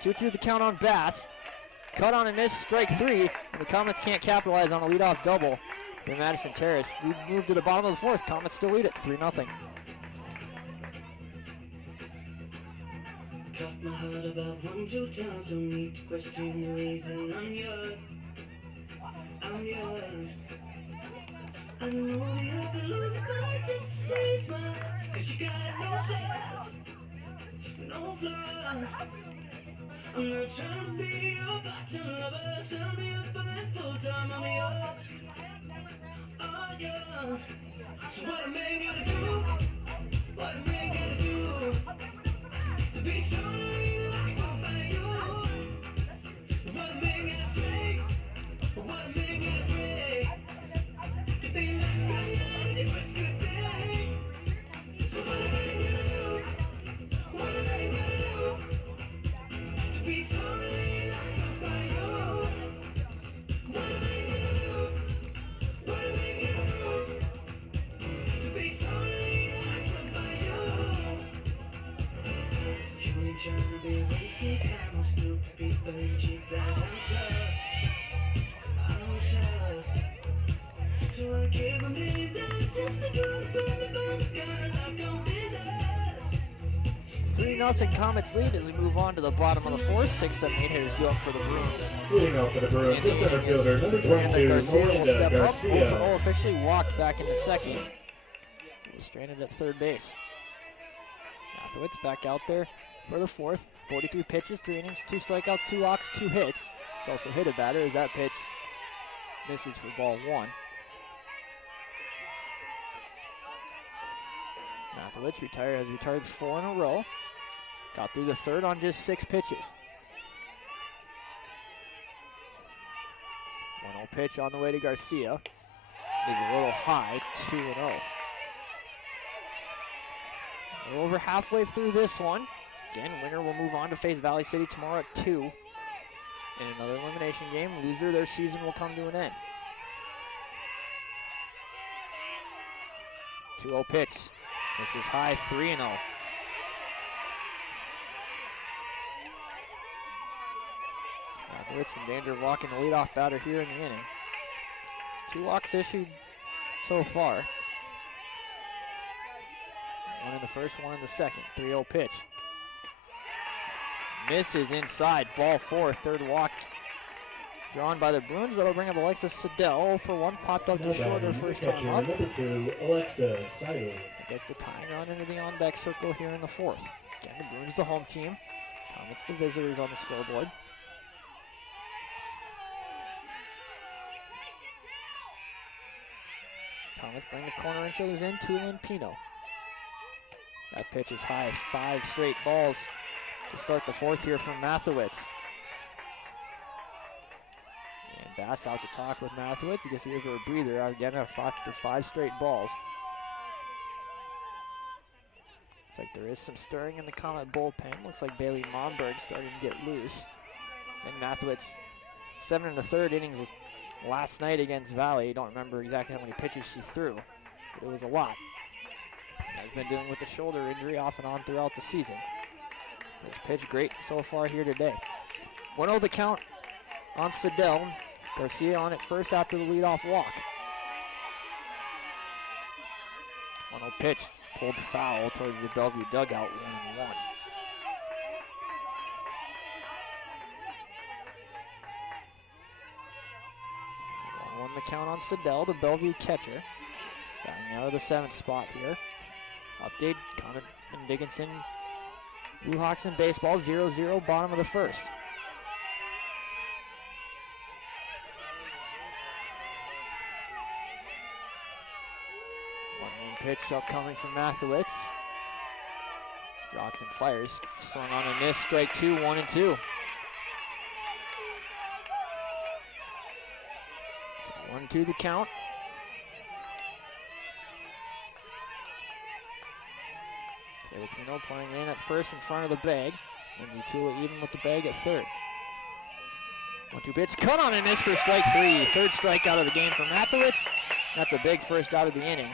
2-2 the count on Bass. Cut on a miss, strike 3, and the Comets can't capitalize on a leadoff double in Madison Terrace. We move to the bottom of the fourth. Comets still lead it 3-0. Cut my heart about 1-2 times. Don't need to question the reason I'm yours. I'm yours. I know you have to lose a fight just to say smile. 'Cause you got no flaws. No flaws. I'm not trying to be your part-time lover. Sign me up for that full-time. I'm yours. All yours. So what a man gotta do? What a man gotta do to be totally locked up by you? What a man gotta say? What a man gotta pray to be less than the first good day? So what a man gotta do? What a man gotta do to be totally locked up by you? What a man gotta do? What a man gotta do to be totally locked up by you? You ain't trying to be wasting time on stupid people and cheap guys, I'm sure. I'm sure. So I gave $1 million just to go to grab a gun and I'm gonna be theirs. 3-0 Comets lead as we move on to the bottom of the fourth. 6, 7, 8 hitters due up for the Bruins. Leading out for the Bruins, the center fielder, number 22, Garcia will Miranda step up. 0 for Garcia. 0 officially walked back into second. He was stranded at third base. Athowitz back out there for the fourth. 43 pitches, 3 innings, 2 strikeouts, 2 walks, 2 hits. It's also hit a batter as that pitch misses for ball 1. Athowitz has retired 4 in a row. Got through the third on just 6 pitches. 1-0 pitch on the way to Garcia. Is a little high, 2-0. We're over halfway through this one. Again, winner will move on to face Valley City tomorrow at 2 in another elimination game. Loser, their season will come to an end. 2-0 pitch. This is high, 3-0. Wits in danger of walking the leadoff batter here in the inning. 2 walks issued so far. 1 in the first, 1 in the second. 3-0 pitch. Misses inside, ball 4, third walk drawn by the Bruins. That'll bring up Alexis Siddell for 1, popped up to short her first time up. Number 2, Alexa Seidel. Gets the tying run into the on-deck circle here in the 4th. Again, the Bruins the home team. Comets the visitors on the scoreboard. Comets bring the corner infielders in, Tulin Pino. That pitch is high, 5 straight balls to start the 4th here from Mathewitz. And Bass out to talk with Mathewitz. He gets to give her a breather out again after 5 straight balls. Looks like there is some stirring in the Comet bullpen. Looks like Bailey Momberg starting to get loose. And Mathewitz, 7 1/3 innings last night against Valley. Don't remember exactly how many pitches she threw, but it was a lot. Has been dealing with the shoulder injury off and on throughout the season. This pitch great so far here today. 1-0 the count on Siddell. Garcia on it first after the leadoff walk. 1-0 pitch pulled foul towards the Bellevue dugout, 1-1. So 1-1 the count on Siddell, the Bellevue catcher. Batting out of the 7th spot here. Update, Comet and Dickinson, Blue Hawks in baseball, 0-0, bottom of the 1st. 1-1 pitch upcoming from Mathewitz. Rocks and fires, swung on a miss, strike 2, 1-2. So 1-2 the count. Filipino playing in at first in front of the bag. Lindsay Tula even with the bag at 3rd. 1-2 pitch, cut on and miss for strike 3. 3rd strikeout of the game for Mathewitz. That's a big first out of the inning.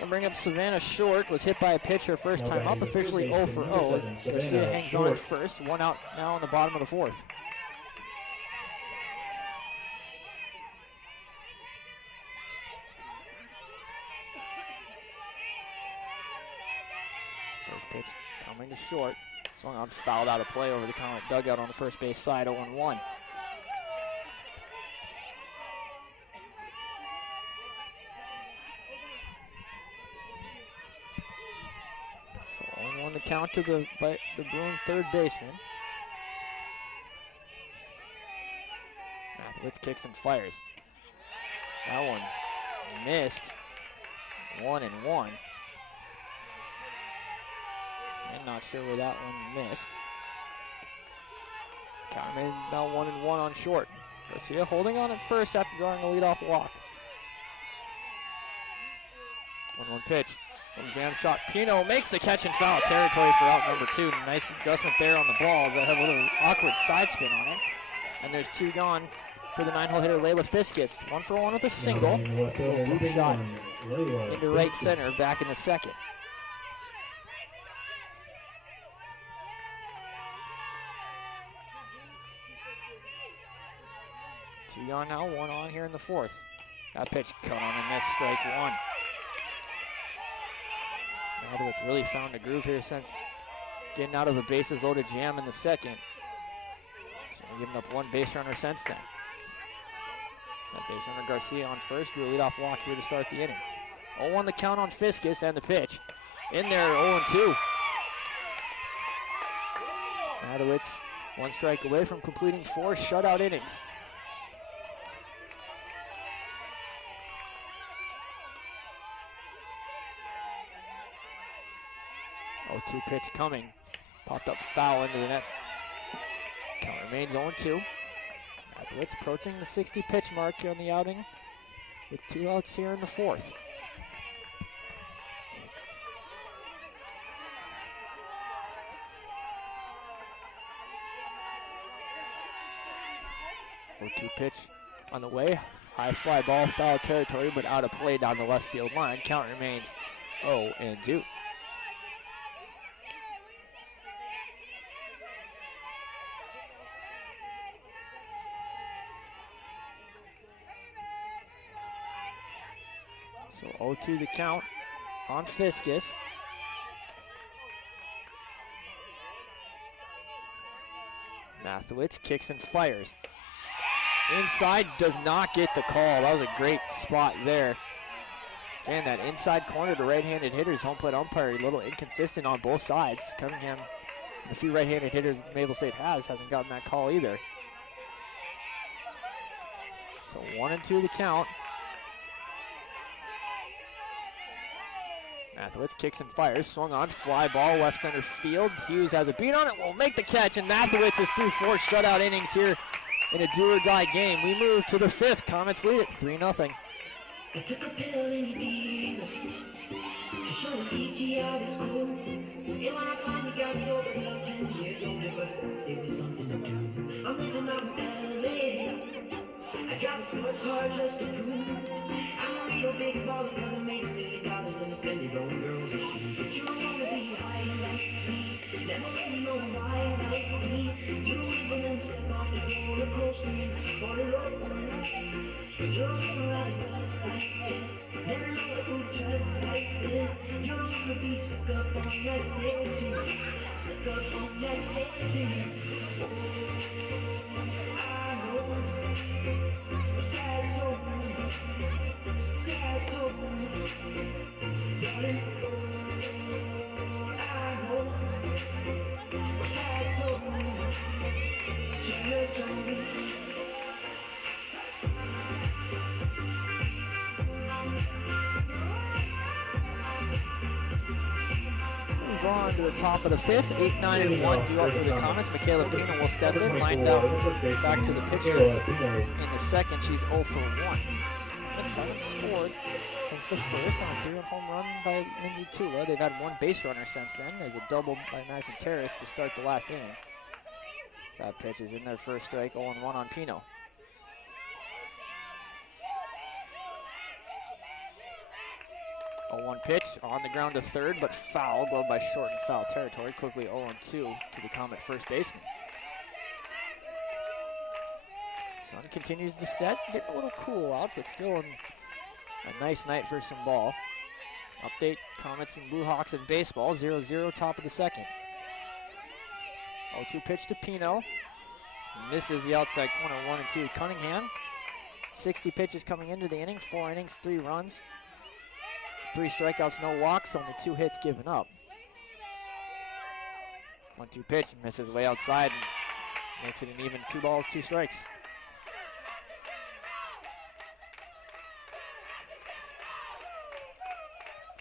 I'll bring up Savannah Short, was hit by a pitch her first time up, officially 0 for 0 as Garcia hangs on at first. 1 out now in the bottom of the 4th. First pitch coming to short. Swung on, fouled out of play over the Comet dugout on the first base side, 0-1. So 0-1 to count to the Bruin third baseman. Mathewitz kicks and fires. That one missed. 1-1. And not sure where that one missed. Comet now 1-1 on short. Garcia holding on at first after drawing a leadoff walk. 1-1 pitch. Jam shot. Pino makes the catch in foul territory for out number 2. Nice adjustment there on the ball as I have a little awkward side spin on it. And there's 2 gone for the 9-hole hitter Layla Fiskus. 1 for 1 with a single. Little loop shot into right center back in the 2nd. Two gone now, 1 on here in the 4th. That pitch cut on and missed, strike 1. Mathewitz really found a groove here since getting out of a bases loaded jam in the 2nd. So we're giving up 1 base runner since then. That base runner Garcia on first, drew a leadoff walk here to start the inning. 0-1 the count on Fiskus and the pitch. In there, 0-2. Mathewitz 1 strike away from completing 4 shutout innings. 0-2 pitch coming. Popped up foul into the net. Count remains 0-2. Mathewitz approaching the 60 pitch mark here on the outing with 2 outs here in the 4th. 0-2 pitch on the way. High fly ball, foul territory, but out of play down the left field line. Count remains 0-2. So 0-2 the count on Fiskus. Mathewitz kicks and fires. Inside, does not get the call. That was a great spot there. Again, that inside corner to right-handed hitters, home plate umpire, a little inconsistent on both sides. Cunningham, the few right-handed hitters Mayville State hasn't gotten that call either. So 1-2 the count. Mathewitz kicks and fires, swung on, fly ball, left center field. Hughes has a beat on it, will make the catch, and Mathewitz is through 4 shutout innings here in a do-or-die game. We move to the 5th. Comets lead it 3-0. I took a pill in Ibiza to show the Fiji I was cool. And when I finally got sober, felt 10 years older, but it was something to do. I'm living out in LA. I drive a sports car just to prove I'm a real big baller, cause I made $1 million and I spend it on girls and shoes. But you don't wanna be high like me, never really know why like me. You don't even wanna step off that roller coaster and fall alone. You don't wanna ride a bus like this, never know who to trust like this. You don't wanna be stuck up on that station, stuck up on that station. Oh, I know, sad soul, darling. Oh, I know, sad soul, sad soul. Move on to the top of the 5th. 8-9-1 due up for the Comets. Michaela Pino will step in, lined up back to the pitcher. In the second, she's 0 for 1. Comets haven't scored since the first on a 3-run home run by Lindsay Tula. They've had 1 base runner since then. There's a double by Madison Terrace to start the last inning. That pitch is in their first strike, 0-1 on Pino. A 1 pitch on the ground to third, but foul, glove by short and foul territory. Quickly 0-2 to the Comet first baseman. Sun continues to set, getting a little cool out, but still a nice night for some ball. Update, Comets and Blue Hawks in baseball, 0-0 top of the second. 0-2 pitch to Pino. Misses the outside corner, 1-2 Cunningham. 60 pitches coming into the inning, 4 innings, 3 runs. 3 strikeouts, no walks, only 2 hits given up. 1-2 pitch, misses way outside and makes it an even 2 balls, 2 strikes.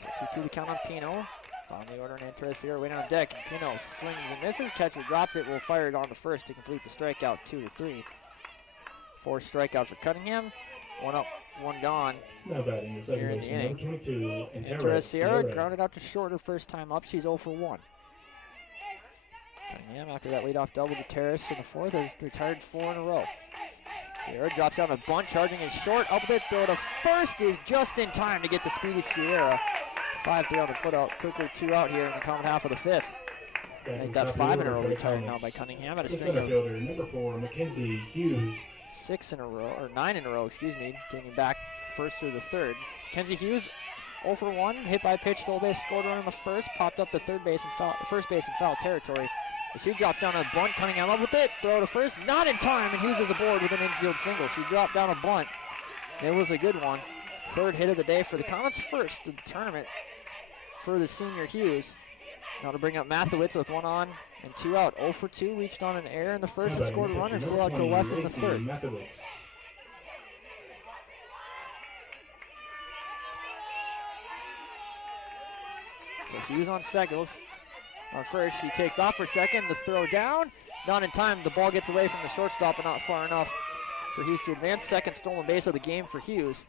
So 2-2 to count on Pino. On the order and interest here, waiting on deck. And Pino swings and misses. Catcher drops it, will fire it on the first to complete the strikeout, 2-3. 4 strikeout for Cunningham. 1 up, 1 gone. Now batting the second baseman, number 22, Interest Sierra grounded out to short her first time up. She's 0 for 1. Cunningham, after that leadoff double to Terrace in the 4th, has retired 4 in a row. Sierra drops out a bunt, charging it short. Up with it, throw to first is just in time to get the speedy Sierra. 5-3 on the put out. Quickly 2 out here in the common half of the 5th. Make that 5 in a row retired now by Cunningham at a string of number 4, Mackenzie Hughes. 6 in a row, or 9 in a row, excuse me, getting back first through the 3rd. Mackenzie Hughes, 0 for 1, hit by pitch, stole base, scored run in the 1st, popped up to first base in foul territory. As she drops down a bunt, Cunningham up with it, throw to first, not in time, and Hughes is aboard with an infield single. She dropped down a bunt. It was a good one. 3rd hit of the day for the Comets, first of the tournament for the senior Hughes. Now to bring up Mathewitz with 1 on and 2 out. 0 for 2, reached on an error in the 1st and scored a run and flew out to the left in the 3rd. So Hughes on second. On first, she takes off for second. The throw down, not in time. The ball gets away from the shortstop, but not far enough for Hughes to advance. Second stolen base of the game for Hughes.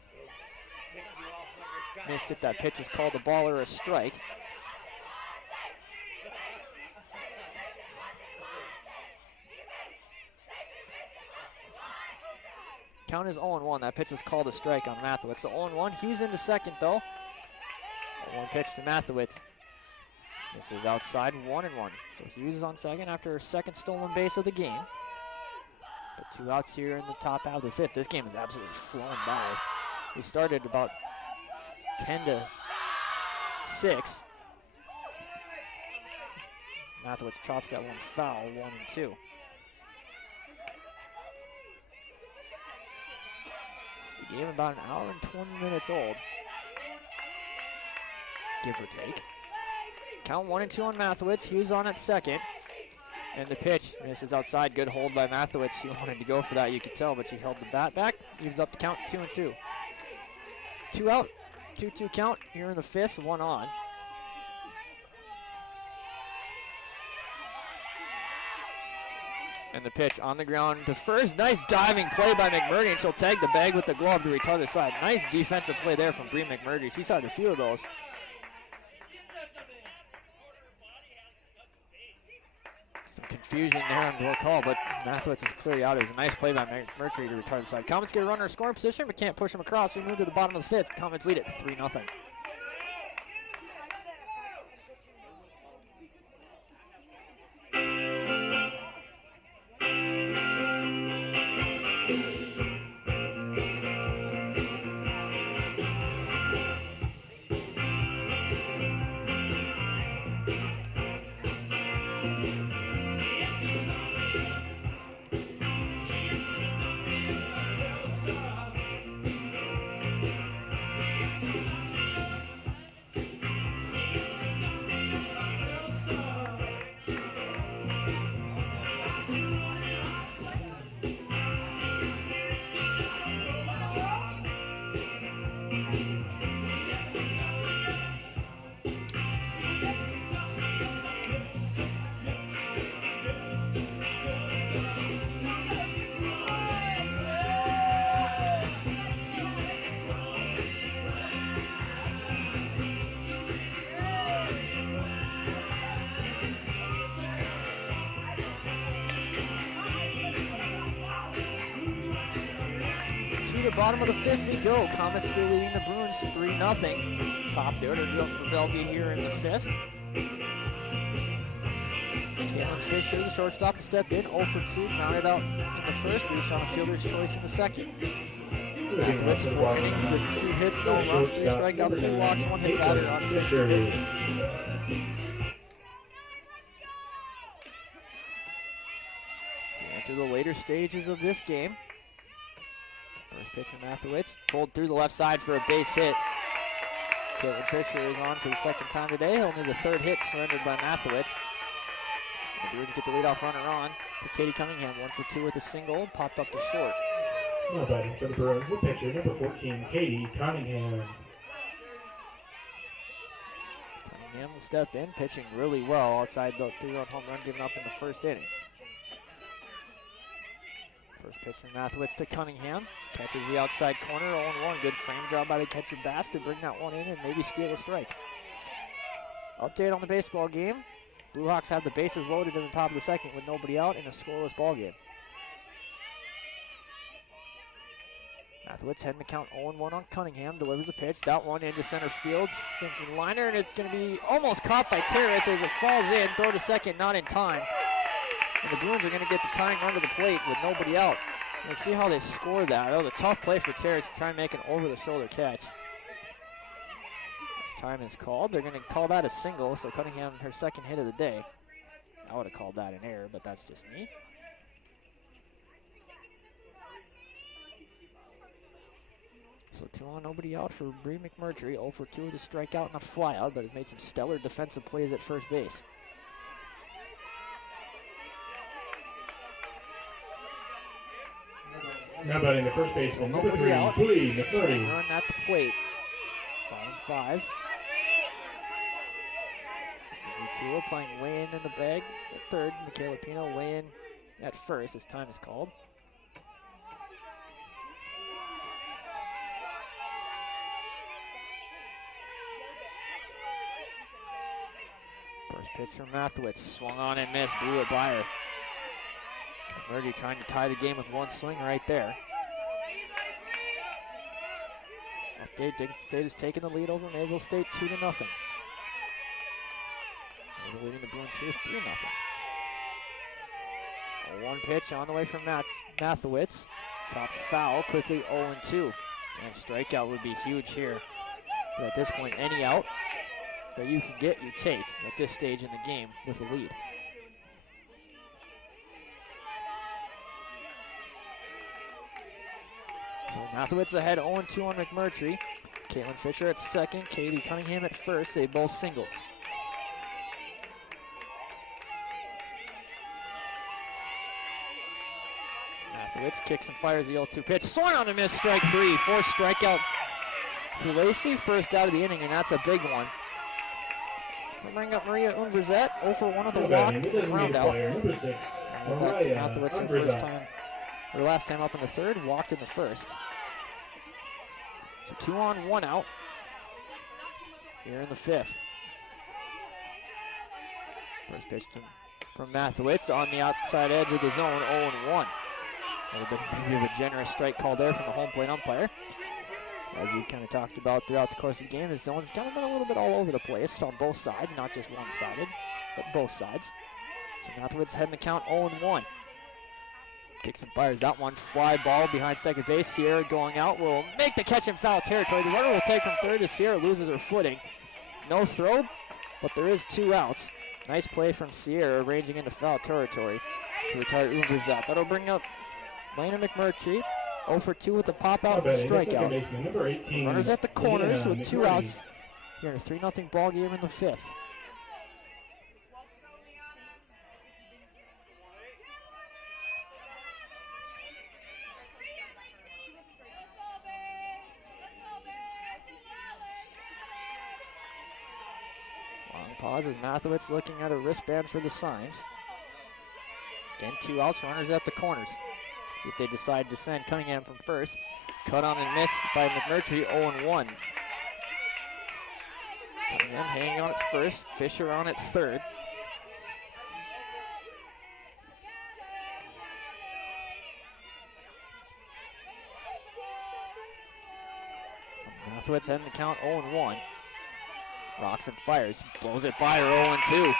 Missed if that pitch was called a ball or a strike. count is 0-1. That pitch was called a strike on Mathewitz. So 0-1. Hughes into second, though. 1 pitch to Mathewitz. This is outside, 1-1. So Hughes is on second after her second stolen base of the game. But 2 outs here in the top half of the 5th. This game is absolutely flown by. We started about 10-6. Mathewitz chops that one foul, 1-2. The game about an hour and 20 minutes old, give or take. Count 1-2 on Mathewitz. Hughes on at second. And the pitch misses outside. Good hold by Mathewitz. She wanted to go for that, you could tell, but she held the bat back. Evens up the count, 2-2. 2 out, 2-2 count here in the 5th, 1 on. And the pitch on the ground to first. Nice diving play by McMurdy, and she'll tag the bag with the glove to retard the side. Nice defensive play there from Bree McMurdy. She's had a few of those. Some confusion there on the call, but Mathewitz is clearly out. It was a nice play by McMurdy to retard the side. Comets get a runner in scoring position, but can't push him across. We move to the bottom of the 5th. Comets lead it 3-0. Bottom of the 5th we go. Comets still leading the Bruins 3-0. Top there to do up for Bellevue here in the 5th. Caitlin Fisher, the shortstop, to step in. 0 for 2, grounded out in the 1st. Reached on a fielder's choice in the 2nd. That's 4 innings, just 2 hits, no runs, 3 strikeouts, 2 walks, 1 hit batter on 6 pitches. Enter the later stages of this game. First pitch from Mathewitz, pulled through the left side for a base hit. Caitlin Fisher is on for the 2nd time today. He'll need the 3rd hit surrendered by Mathewitz. The Bruins get the leadoff runner on to Katie Cunningham, 1 for 2 with a single, popped up to short. Now batting for the Bruins, the pitcher, number 14, Katie Cunningham. Cunningham will step in, pitching really well outside the 3-run home run given up in the 1st inning. First pitch from Mathewitz to Cunningham. Catches the outside corner, 0-1. Good frame job by the catcher Bass to bring that one in and maybe steal a strike. Update on the baseball game. Blue Hawks have the bases loaded in the top of the 2nd with nobody out in a scoreless ball game. Mathewitz heading to count 0-1 on Cunningham. Delivers a pitch. That one into center field. Sinking liner, and it's going to be almost caught by Terrace as it falls in. Throw to second, not in time. And the Bruins are going to get the tying run to the plate with nobody out. We'll see how they score that. That was a tough play for Terrace to try and make an over-the-shoulder catch. As time is called, they're going to call that a single, so Cunningham, her 2nd hit of the day. I would have called that an error, but that's just me. So 2 on, nobody out for Bree McMurtry. 0 for 2 with a strikeout and a flyout, but has made some stellar defensive plays at first base. Now batting the first baseman, number 3, Bree McMurtry. Run at the plate. Bottom 5. Tua playing way in the bag at 3rd. Michaela Pino way in at 1st as time is called. First pitch from Mathewitz. Swung on and missed. Blew it by her. McMurtry trying to tie the game with 1 swing right there. Dickinson State has taken the lead over Mayville State 2-0. Mayville leading the Bruins here 3-0. One pitch on the way from Mathewitz. Chopped foul, quickly 0-2. And strikeout would be huge here. But at this point, any out that you can get, you take at this stage in the game with a lead. So Mathewitz ahead 0-2 on McMurtry. Caitlin Fisher at second, Katie Cunningham at first. They both singled. Mathewitz kicks and fires the 0-2 pitch. Swung on a miss, strike 3. Fourth strikeout for Lacey. First out of the inning, and that's a big one. We'll bring up Maria Unverzet, 0-for-1 with a walk and a round out. Number 6, Mathewitz for the first time, or last time up in the third, walked in the first. So 2 on, 1 out here in the fifth. First pitch from Mathewitz on the outside edge of the zone, 0-1. A little bit maybe of a generous strike call there from the home plate umpire. As we kind of talked about throughout the course of the game, the zone's kind of been a little bit all over the place on both sides, not just one-sided, but both sides. So Mathewitz heading the count 0-1. Kicks and fires that one, fly ball behind second base. Sierra going out will make the catch in foul territory. The runner will take from third as Sierra loses her footing. No throw, but there is 2 outs. Nice play from Sierra, ranging into foul territory to retire Unverzet. That'll bring up Lena McMurtry, 0-for-2 with a pop-out and strikeout. Runners at the corners with 2 outs here in a 3-0 ball game in the fifth. Long pause as Mathewitz looking at a wristband for the signs. Again, 2 outs, runners at the corners. See if they decide to send Cunningham from first. Cut on and miss by McMurtry, 0-1. Cunningham hanging on at first, Fisher on at third. So Mathewitz heading the count 0-1. Rocks and fires, blows it by her, 0-2.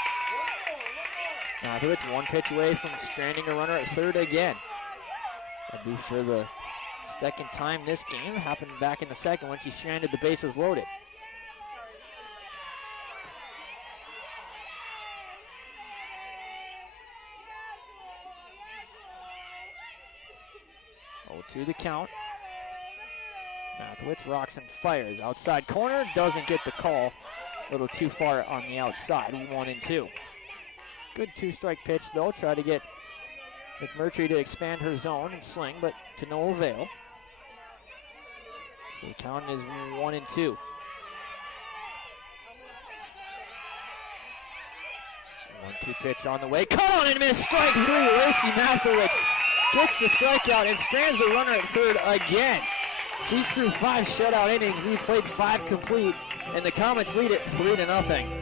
Mathewitz 1 pitch away from stranding a runner at third again. That'll be for the second time this game. Happened back in the second when she stranded the bases loaded. To the count. Mathewitz rocks and fires. Outside corner, doesn't get the call. A little too far on the outside, 1-2. Good 2-strike pitch though. Try to get McMurtry to expand her zone and swing, but to no avail. So the count is 1-2. 1-2 pitch on the way. Cut on and miss. Strike 3. Lacey Mathewitz gets the strikeout and strands the runner at third again. She's through 5 shutout innings. We played 5 complete, and the Comets lead it 3-0.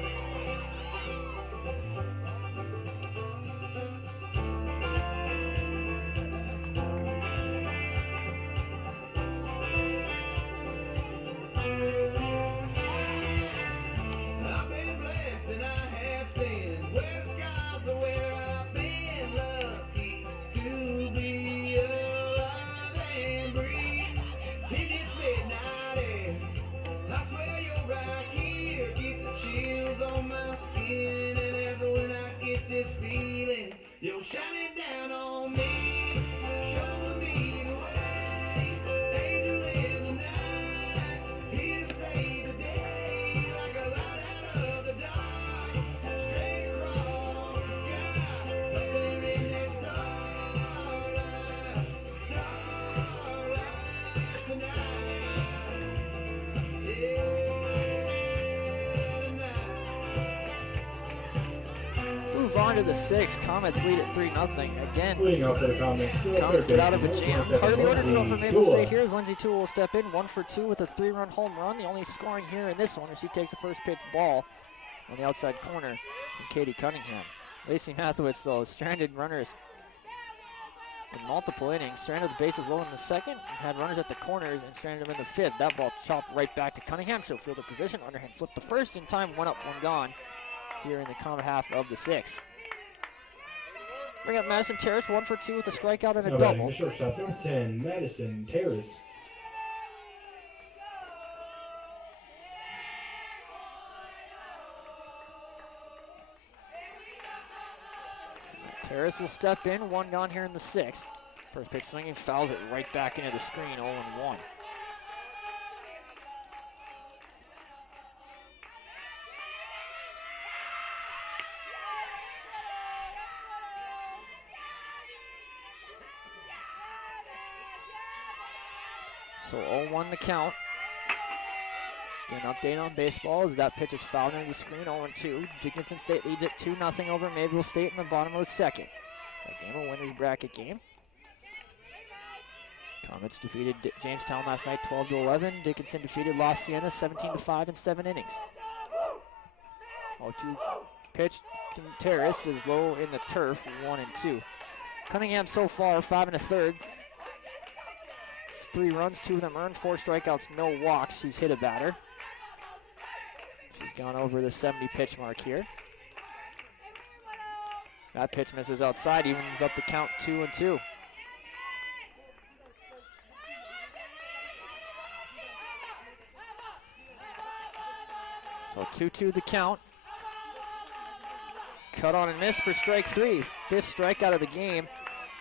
On to the 6th. Comets lead at 3-0. Again, Comets get out of a jam. Part of the order to go for Mayville State here is Lindsay Toole will step in, 1-for-2 with a 3-run home run. The only scoring here in this one as she takes the first pitch ball on the outside corner from Katie Cunningham. Lacey Mathewitz, though, stranded runners in multiple innings. Stranded the bases low in the second, and had runners at the corners and stranded them in the fifth. That ball chopped right back to Cunningham. She'll field the position. Underhand flipped the first in time, one up, one gone here in the Comet half of the sixth. Bring up Madison Terrace, 1 for 2 with a strikeout and a double. The shortstop, number 10, Madison Terrace. Terrace will step in, one gone here in the sixth. First pitch swinging, fouls it right back into the screen, 0-1. So 0-1 the count. Get an update on baseball as that pitch is fouled into the screen, 0-2. Dickinson State leads it 2-0 over Mayville State in the bottom of the second. That game, a winner's bracket game. Comets defeated Jamestown last night 12-11. Dickinson defeated La Siena 17-5 in 7 innings. 0-2 pitch to Terrace is low in the turf, 1-2. Cunningham so far, 5 1/3. 3 runs, 2 of them earned, 4 strikeouts, no walks. She's hit a batter. She's gone over the 70 pitch mark here. That pitch misses outside, evens up the count 2-2. So 2-2 the count. Cut on and miss for strike 3. 5th strikeout of the game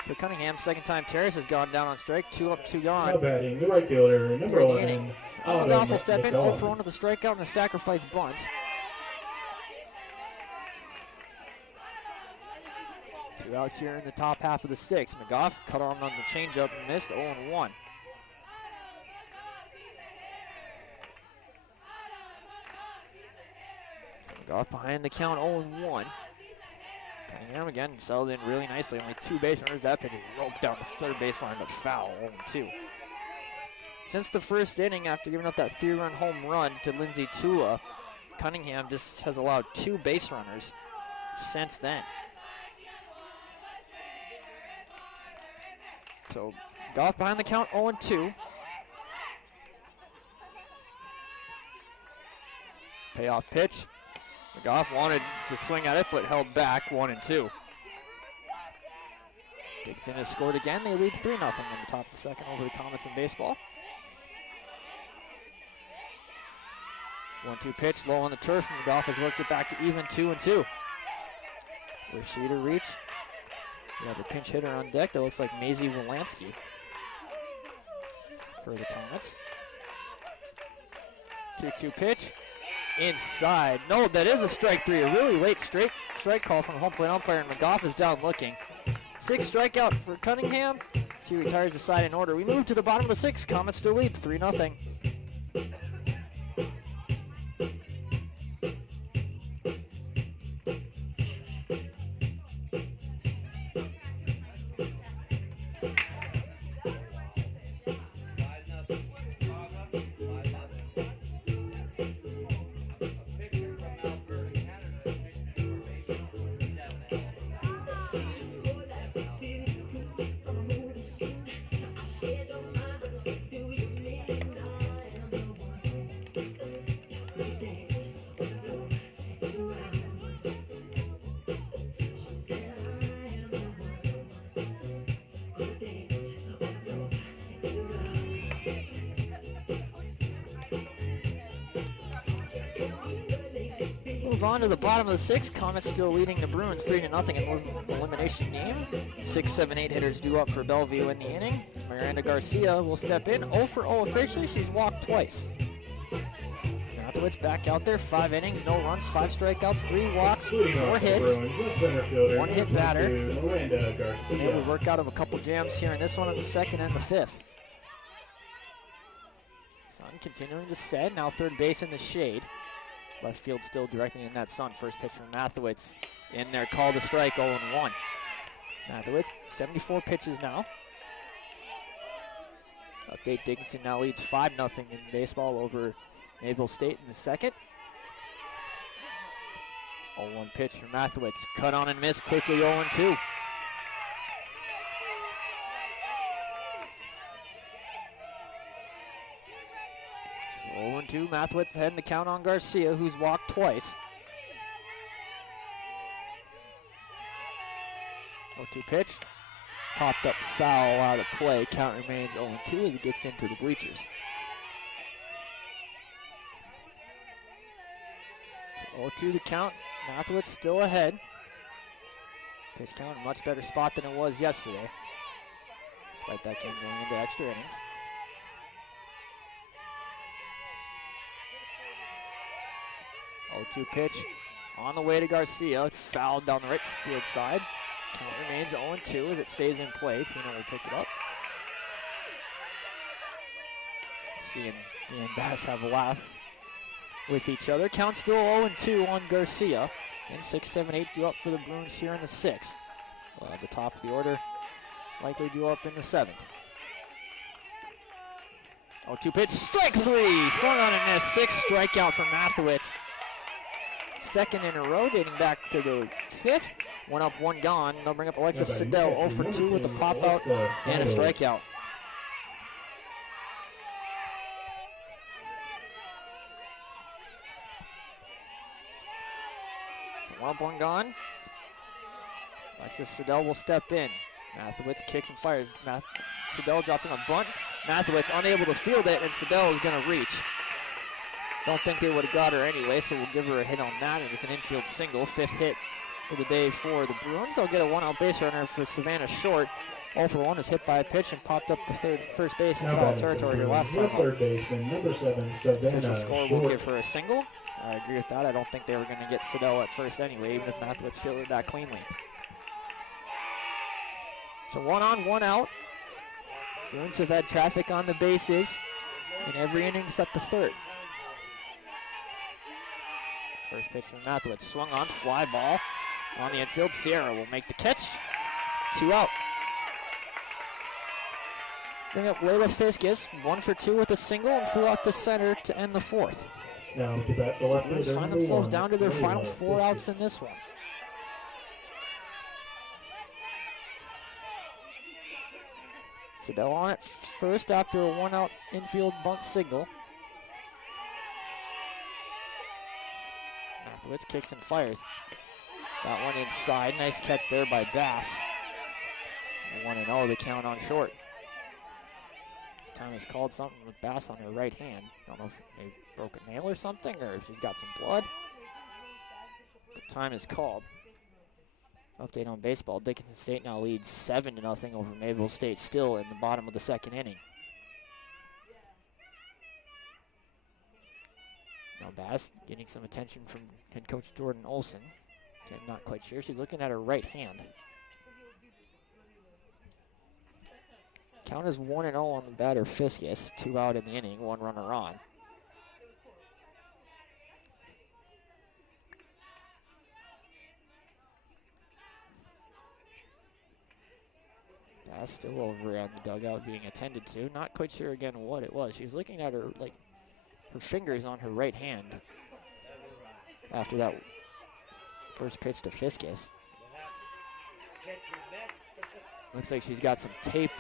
for Cunningham. Second time Terrace has gone down on strike. 2 up, 2 gone. Now batting, the right fielder, number 11. McGough will step in, 0 for 1 with a strikeout and a sacrifice bunt. Two outs here in the top half of the sixth. McGough cut on the changeup and missed, 0-1. McGough behind the count, 0-1. Cunningham again settled in really nicely. Only 2 base runners. That pitch is roped down the third baseline, but foul, 0-2. Since the first inning, after giving up that 3-run home run to Lindsay Tula, Cunningham just has allowed 2 base runners since then. So, Goff behind the count, 0-2. Payoff pitch. McGough wanted to swing at it, but held back, 1-2. Dickinson has scored again. They lead 3-0 in the top of the second over the Comets in baseball. 1-2 pitch, low on the turf, and McGough has worked it back to even, 2-2. Rashida to reach. We have a pinch hitter on deck that looks like Maisie Wolanski for the Comets. 2-2 pitch. Inside. No, that is a strike 3. A really late strike call from the home plate umpire, and McGough is down looking. 6th strikeout for Cunningham. She retires the side in order. We move to the bottom of the 6th. Comets still lead 3-0. On to the bottom of the 6th. Comets still leading the Bruins 3-0 in the elimination game. 6, 7, 8 hitters due up for Bellevue in the inning. Miranda Garcia will step in. 0 for 0 officially. She's walked twice. Mathewitz back out there. 5 innings, no runs, 5 strikeouts, 3 walks, 4 hits. 1 hit batter. Miranda Garcia. Able to work out of a couple jams here in this one in the 2nd and the 5th. Sun continuing to set. Now third base in the shade. Left field still directly in that sun. First pitch from Mathewitz in there. Call to strike, 0-1. Mathewitz, 74 pitches now. Update, Dickinson now leads 5-0 in baseball over Mayville State in the 2nd. 0-1 pitch from Mathewitz. Cut on and miss quickly, 0-2. 0-2. Mathewitz heading the count on Garcia, who's walked twice. 0-2 pitch. Popped up foul out of play. Count remains 0-2 as he gets into the bleachers. 0-2 the count. Mathewitz still ahead. Pitch count in a much better spot than it was yesterday, despite that game going into extra innings. 0-2 pitch on the way to Garcia. Fouled down the right field side. Count remains 0-2 as it stays in play. Pino will pick it up. Seeing Ian Bass have a laugh with each other. Count still 0-2 on Garcia. And 6, 7, 8 due up for the Bruins here in the 6th. The top of the order likely due up in the 7th. 0-2 pitch, strike 3. Swung on and missed. 6th strikeout for Mathewitz. Second in a row, dating back to the 5th. 1 up, 1 gone. They'll bring up Alexis Siddell 0-2 with a pop out and a strikeout. So 1 up, 1 gone. Alexis Siddell will step in. Mathewitz kicks and fires. Siddell drops in a bunt. Mathewitz unable to field it, and Siddell is going to reach. Don't think they would have got her anyway, so we'll give her a hit on that. And it's an infield single, 5th hit of the day for the Bruins. They'll get a 1-out base runner for Savannah Short. 0-for-1 is hit by a pitch and popped up the first base in foul territory here last time. Third baseman, number 7, Savannah Official score Short. will give her a single. I agree with that. I don't think they were going to get Siddell at first anyway, even if Mathewitz fielded that cleanly. So 1 on, 1 out. Bruins have had traffic on the bases in every inning except the 3rd. First pitch from Mathewitz, swung on, fly ball on the infield. Sierra will make the catch. 2 out. Bring up Layla Fiskus, 1 for 2 with a single and flew out to center to end the 4th. Now to bat the left Bruins fielder, find number themselves 1, down to their Layla final 4 outs in Fiskus. this one. Siddell on it first after a 1-out infield bunt signal. Mathewitz kicks and fires. That one inside. Nice catch there by Bass. 1-0 the count on Short. This time is called something with Bass on her right hand. I don't know if they broke a nail or something or if she's got some blood. But time is called. Update on baseball. Dickinson State now leads 7-0 over Mayville State, still in the bottom of the 2nd inning. Now Bass getting some attention from head coach Jordan Olson. I'm not quite sure. She's looking at her right hand. Count is 1-0 on the batter Fiskus. 2 out in the inning, 1 runner on. Bass still over on the dugout being attended to. Not quite sure again what it was. She was looking at her fingers on her right hand after that first pitch to Fiskus. Looks like she's got some tape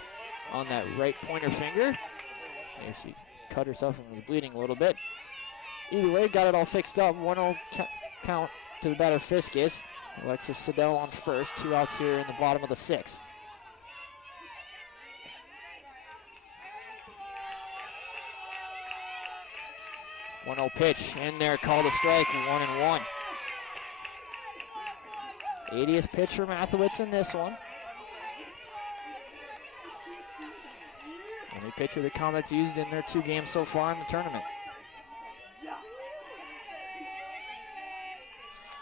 on that right pointer finger. Maybe she cut herself and was bleeding a little bit. Either way, got it all fixed up. 1-0 count to the batter Fiskus. Alexis Siddell on first. 2 outs here in the bottom of the 6th. 1-0 pitch in there, called a strike, 1-1. 80th pitch for Mathewitz in this one. Only pitcher the Comets used in their 2 games so far in the tournament.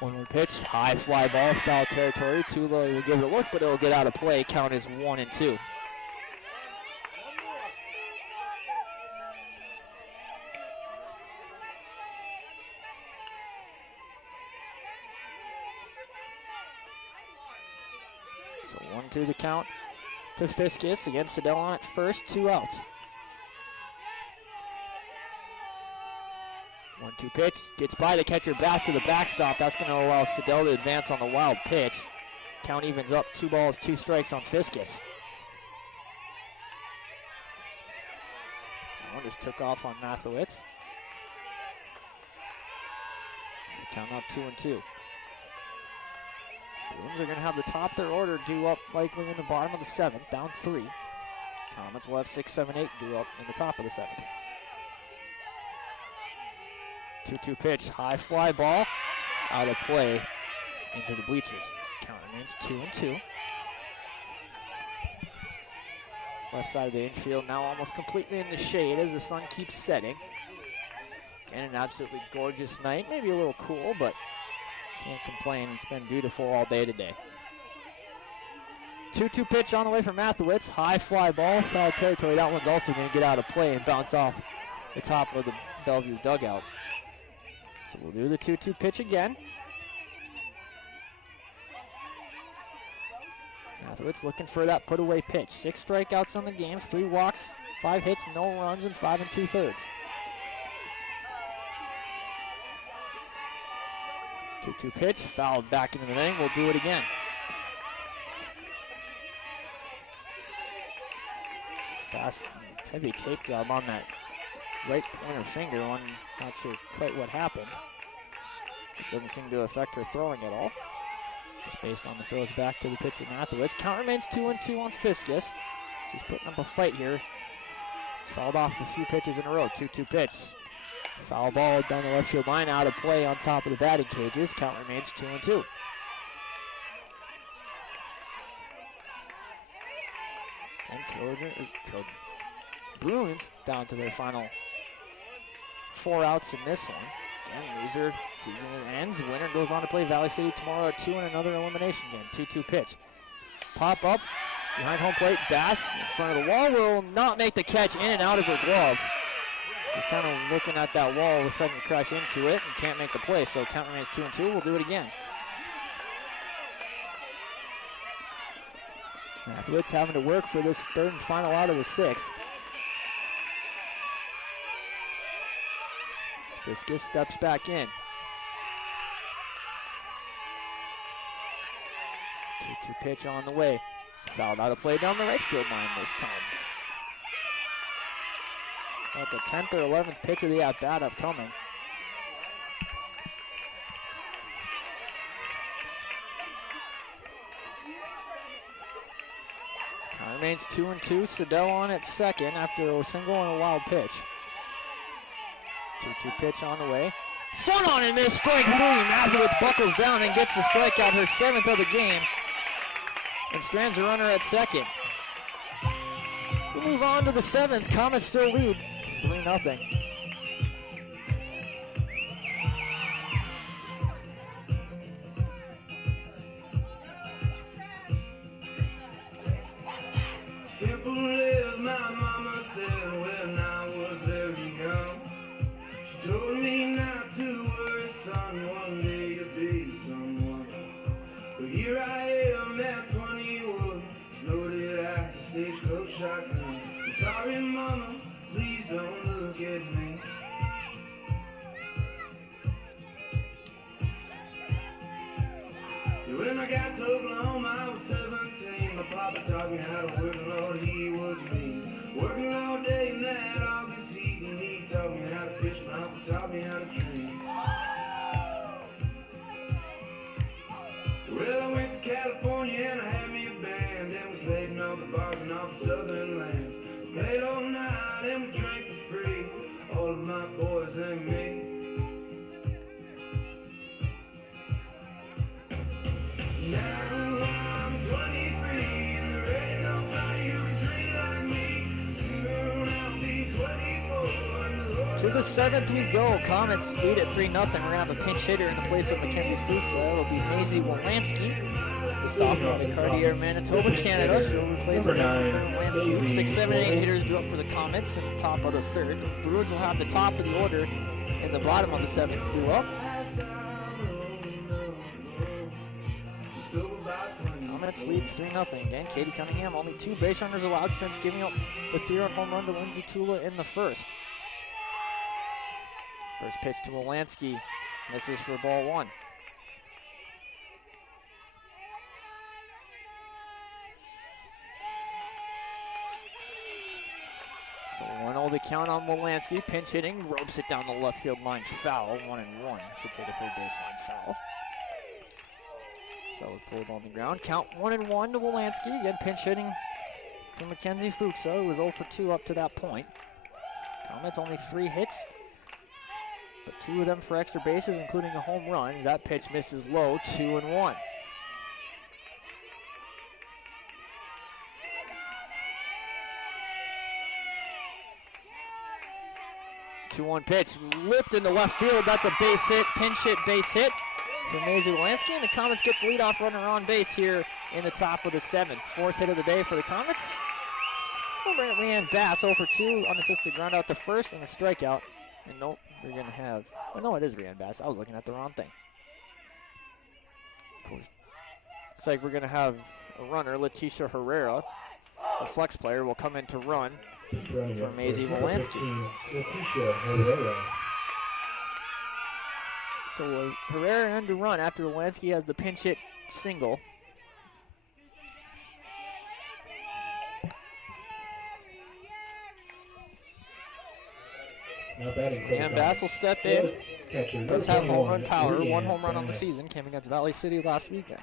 1-1 pitch, high fly ball, foul territory. Too low, will give it a look, but it'll get out of play. Count is 1-2. So 1-2 the count to Fiskus. Against Siddell on at first, 2 outs. 1-2 pitch, gets by the catcher, Bass to the backstop. That's going to allow Siddell to advance on the wild pitch. Count evens up, 2 balls, 2 strikes on Fiskus. That one just took off on Mathewitz. Count up 2-2. Bruins are going to have the top of their order due up likely in the bottom of the 7th, down 3. Comets will have 6, 7, 8 due up in the top of the 7th. 2-2 pitch, high fly ball, out of play into the bleachers. Count remains 2-2. Left side of the infield now almost completely in the shade as the sun keeps setting. And an absolutely gorgeous night, maybe a little cool, but can't complain. It's been beautiful all day today. 2-2 pitch on the way from Mathewitz. High fly ball, foul territory. That one's also going to get out of play and bounce off the top of the Bellevue dugout. So we'll do the 2-2 pitch again. Mathewitz looking for that put-away pitch. 6 strikeouts on the game, 3 walks, 5 hits, no runs, and 5 2/3. 2-2 pitch, fouled back into the ring. We'll do it again. Pass, heavy tape job on that right pointer finger. One, not sure quite what happened. It doesn't seem to affect her throwing at all. Just based on the throws back to the pitcher Mathewitz. Count remains 2-2 on Fiskus. She's putting up a fight here. She's fouled off a few pitches in a row. 2-2 pitch. Foul ball down the left field line, out of play on top of the batting cages. Count remains 2-2. And Bruins down to their final 4 outs in this one. Again, loser, season ends. Winner goes on to play Valley City tomorrow at 2 in another elimination game. 2-2 pitch. Pop up behind home plate. Bass in front of the wall will not make the catch, in and out of her glove. She's kind of looking at that wall, expecting to crash into it, and can't make the play. So count remains 2-2. We'll do it again. Mathewitz having to work for this 3rd and final out of the 6th. Fiskus steps back in. 2-2 pitch on the way. Fouled out of play down the right field line this time. At the 10th or 11th pitch of the at-bat upcoming. Count remains 2-2. Sedell on at second after a single and a wild pitch. 2-2 pitch on the way. Swung on and missed, strike 3. Mathewitz buckles down and gets the strikeout, her 7th of the game. And strands a runner at second. We'll move on to the 7th. Comets still lead 3-0. Simple as my mama said when I was very young. She told me not to worry, son, one day you'll be someone. But here I am at 21, loaded as a stagecoach shotgun. I'm sorry, mama, please don't look at me. When I got to Oklahoma, I was 17. My papa taught me how to work, and Lord, he was mean. Working all day in that August heat, and he taught me how to fish. My uncle taught me how to drink. Well, I went to California and I had me a band, and we played in all the bars and all the southern lands. We played all night and we drank for free, all of my boys and me. Now I'm 23 and there ain't nobody who can drink like me. Soon I'll be 24 and the Lord. To the 7th we go. Comets lead at 3-0. We're going to have a pinch hitter in the place of Mackenzie Fuchsa. It'll be Maisie Wolanski, the sophomore in Cartier, Manitoba, Canada. She'll replace Number 9, Wolanski. Maisie 6, 7, and 8 Wolanski. hitters due up for the Comets and top of the 3rd. The Bruins will have the top of the order and the bottom of the 7th due up. Comets leads 3-0. Again, Katie Cunningham, only 2 base runners allowed since giving up the 3-run home run to Lindsay Tula in the 1st. First pitch to Wolanski, misses for ball 1. So 1-0 to count on Wolanski. Pinch hitting, ropes it down the left field line. Foul, 1-1. Should say the third baseline foul. So it was pulled on the ground. Count 1-1 to Wolanski. Again, pinch hitting from Mackenzie Fuchsa, who was 0 for 2 up to that point. Comets only 3 hits, but 2 of them for extra bases, including a home run. That pitch misses low, 2-1. 2-1 pitch, lipped into left field. That's a base hit, pinch hit, base hit for Maisie Wolanski, and the Comets get the leadoff runner on base here in the top of the 7th. 4th hit of the day for the Comets. Ryan Bass 0 for 2, unassisted ground out to first and a strikeout. And nope, we're going to have, oh no, it is Ryan Bass. I was looking at the wrong thing. Of course, looks like we're going to have a runner, Leticia Herrera, the flex player, will come in to run for Maisie Wolanski. Leticia Herrera. So Herrera in to run after Wolanski has the pinch hit single. And Bass will step in. Does have home run power. 1 home run on the season. Came against Valley City last weekend.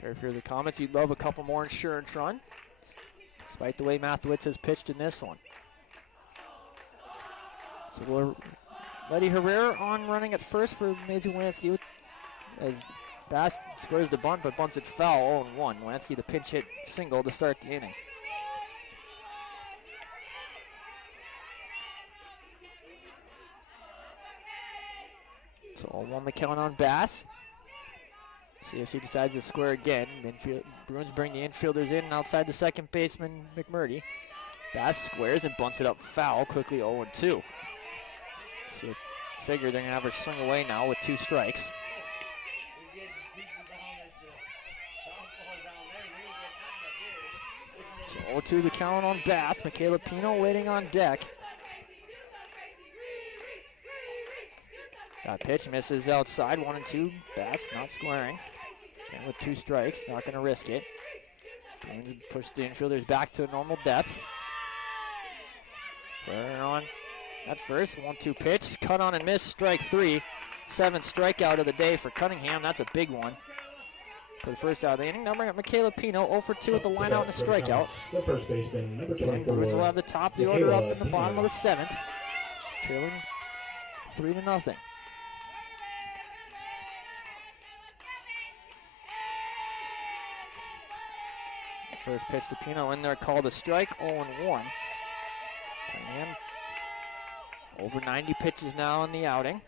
Sure, if you're the Comets, you'd love a couple more insurance run, despite the way Mathewitz has pitched in this one. So we're Letty Herrera on running at first for Maisie Wolanski as Bass squares the bunt, but bunts it foul, 0-1. Wolanski the pinch hit single to start the inning. So 0-1 the count on Bass. See if she decides to square again. Bruins bring the infielders in and outside the second baseman, McMurdy. Bass squares and bunts it up foul, quickly 0-2. So you figure they're going to have her swing away now with 2 strikes. So 0-2 the count on Bass. Michaela Pino waiting on deck. That pitch misses outside, 1-2. Bass not squaring. And with 2 strikes, not going to risk it. Bruins push the infielders back to a normal depth. We're on at first, 1-2 pitch, cut on and miss, strike 3. 7th strikeout of the day for Cunningham. That's a big one for the first out of the inning. Now bring up Michaela Pino, 0 for 2 with the line out and a strikeout. The first baseman, number 24. Bruins will have the top of the order up in the bottom of the 7th. Trailing 3-0. First pitch to Pino in there, called a strike, 0-1. Cunningham over 90 pitches now in the outing.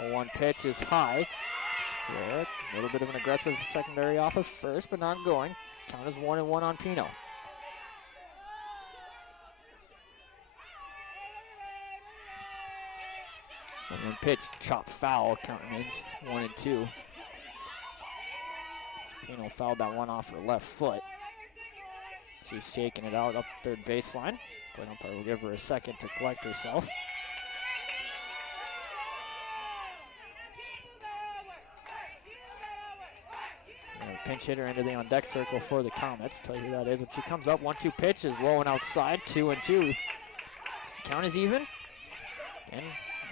A 1 pitch is high. Yeah, a little bit of an aggressive secondary off of first, but not going. Count is 1-1 on Pino. And then pitch, chop foul, count remains 1-2. Pino fouled that one off her left foot. She's shaking it out up third baseline. Plate umpire will give her a second to collect herself. And a pinch hitter into the on deck circle for the Comets. Tell you who that is when she comes up. 1-2 pitch is low and outside, 2-2. The count is even. And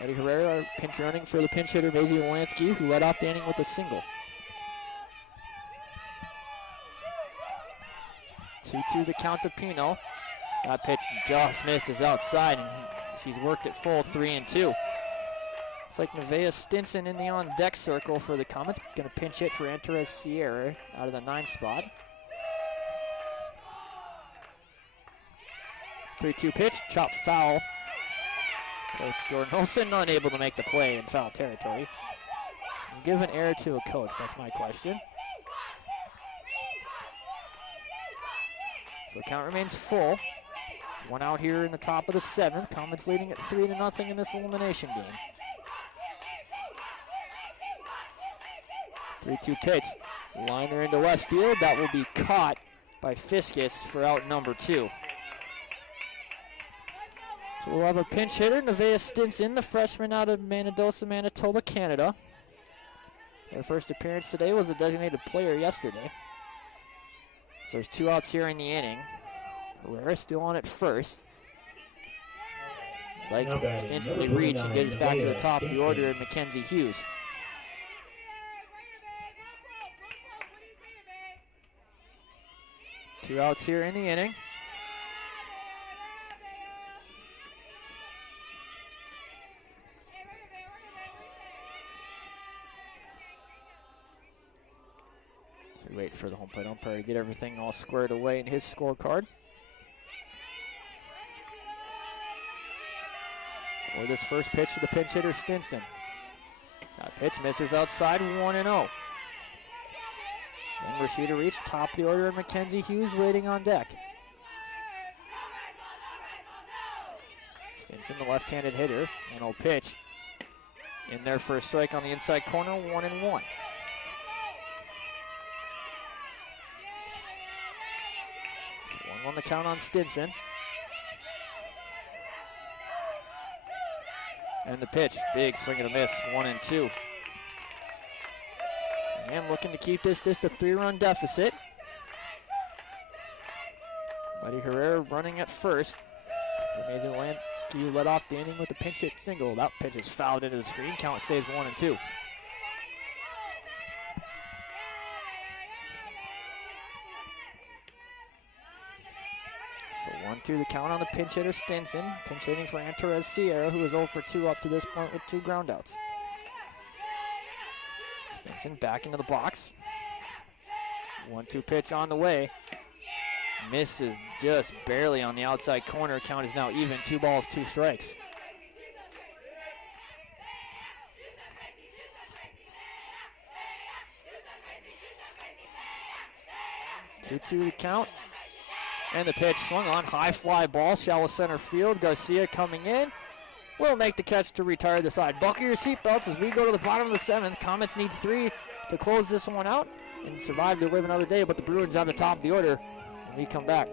Eddie Herrera pinch running for the pinch hitter, Maisie Wolanski, who led off the inning with a single. 2-2 the count to Pino. That pitch just misses outside, and she's worked it full, 3-2. It's like Nevaeh Stinson in the on-deck circle for the Comets. Going to pinch hit for Antares Sierra out of the 9th spot. 3-2 pitch, chop foul. Coach Jordan Olsen unable to make the play in foul territory. And give an error to a coach, that's my question. So count remains full. 1 out here in the top of the 7th. Comets leading at 3-0 in this elimination game. 3-2 pitch. Liner into left field. That will be caught by Fiskus for out number 2. So we'll have a pinch hitter, Nevaeh Stinson, the freshman out of Manitoba, Manitoba, Canada. Their first appearance today was a designated player yesterday. So there's 2 outs here in the inning. Herrera still on at first. Like to instantly reach and get us back to the top of the order, Mackenzie Hughes. Two outs here in the inning. So we wait for the home plate umpire to get everything all squared away in his scorecard. For this first pitch to the pinch hitter, Stinson. That pitch misses outside, 1-0. Then Rashida Reach, top of the order, and Mackenzie Hughes waiting on deck. Stinson, the left-handed hitter, 1-0 pitch. In there for a strike on the inside corner, 1-1. So 1-1 the count on Stinson. And the pitch, big swing and a miss, 1-2. And looking to keep this a 3-run deficit. Buddy Herrera running at first. Amazing Lansky led off the inning with a pinch hit single. That pitch is fouled into the screen. Count stays 1-2. So 1-2 the count on the pinch hitter Stinson. Pinch hitting for Antares Sierra, who is 0 for 2 up to this point with 2 groundouts. Stinson back into the box. 1-2 pitch on the way. Misses just barely on the outside corner. Count is now even. 2 balls, 2 strikes. Two the count. And the pitch swung on. High fly ball. Shallow center field. Garcia coming in. Will make the catch to retire the side. Buckle your seatbelts as we go to the bottom of the 7th. Comets need 3 to close this one out and survive to live another day, but the Bruins on the top of the order when we come back.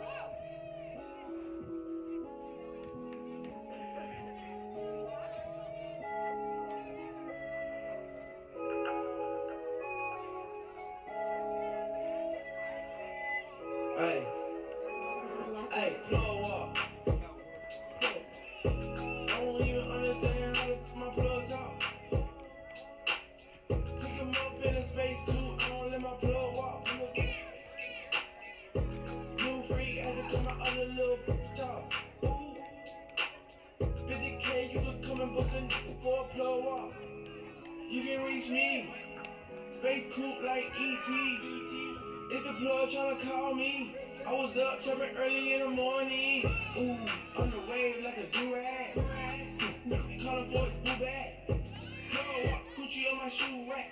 Hey, hey, blow up. I don't even understand how to put my plugs out. Pick him up in a space coupe, I don't let my plug walk. Blue free, I had to cut my other little top. 50K, you could come and book a for a plug walk. You can reach me, space coupe like E.T. It's the plug tryna call me. I was up chopping early in the morning. Ooh, on the wave like a do-rag. Calling for his boo bag. Plug walk, Gucci on my shoe rack.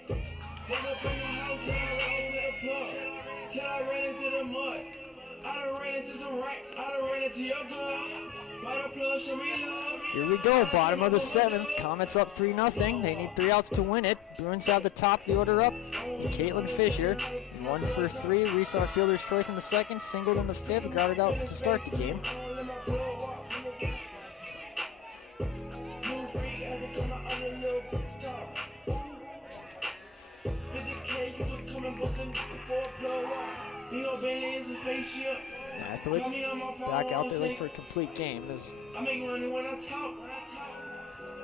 Woke up in the house and I ran into the plug. Till I ran into the mud. I done ran into some racks. I done ran into your girl. Why the plug show me love? Here we go, bottom of the 7th. Comets up 3-0. They need 3 outs to win it. Bruins have the top of the order up. And Caitlin Fisher, 1 for 3, reached our fielder's choice in the 2nd, singled in the 5th, grounded out to start the game. Mathewicz back out there looking for a complete game. I make money when I talk.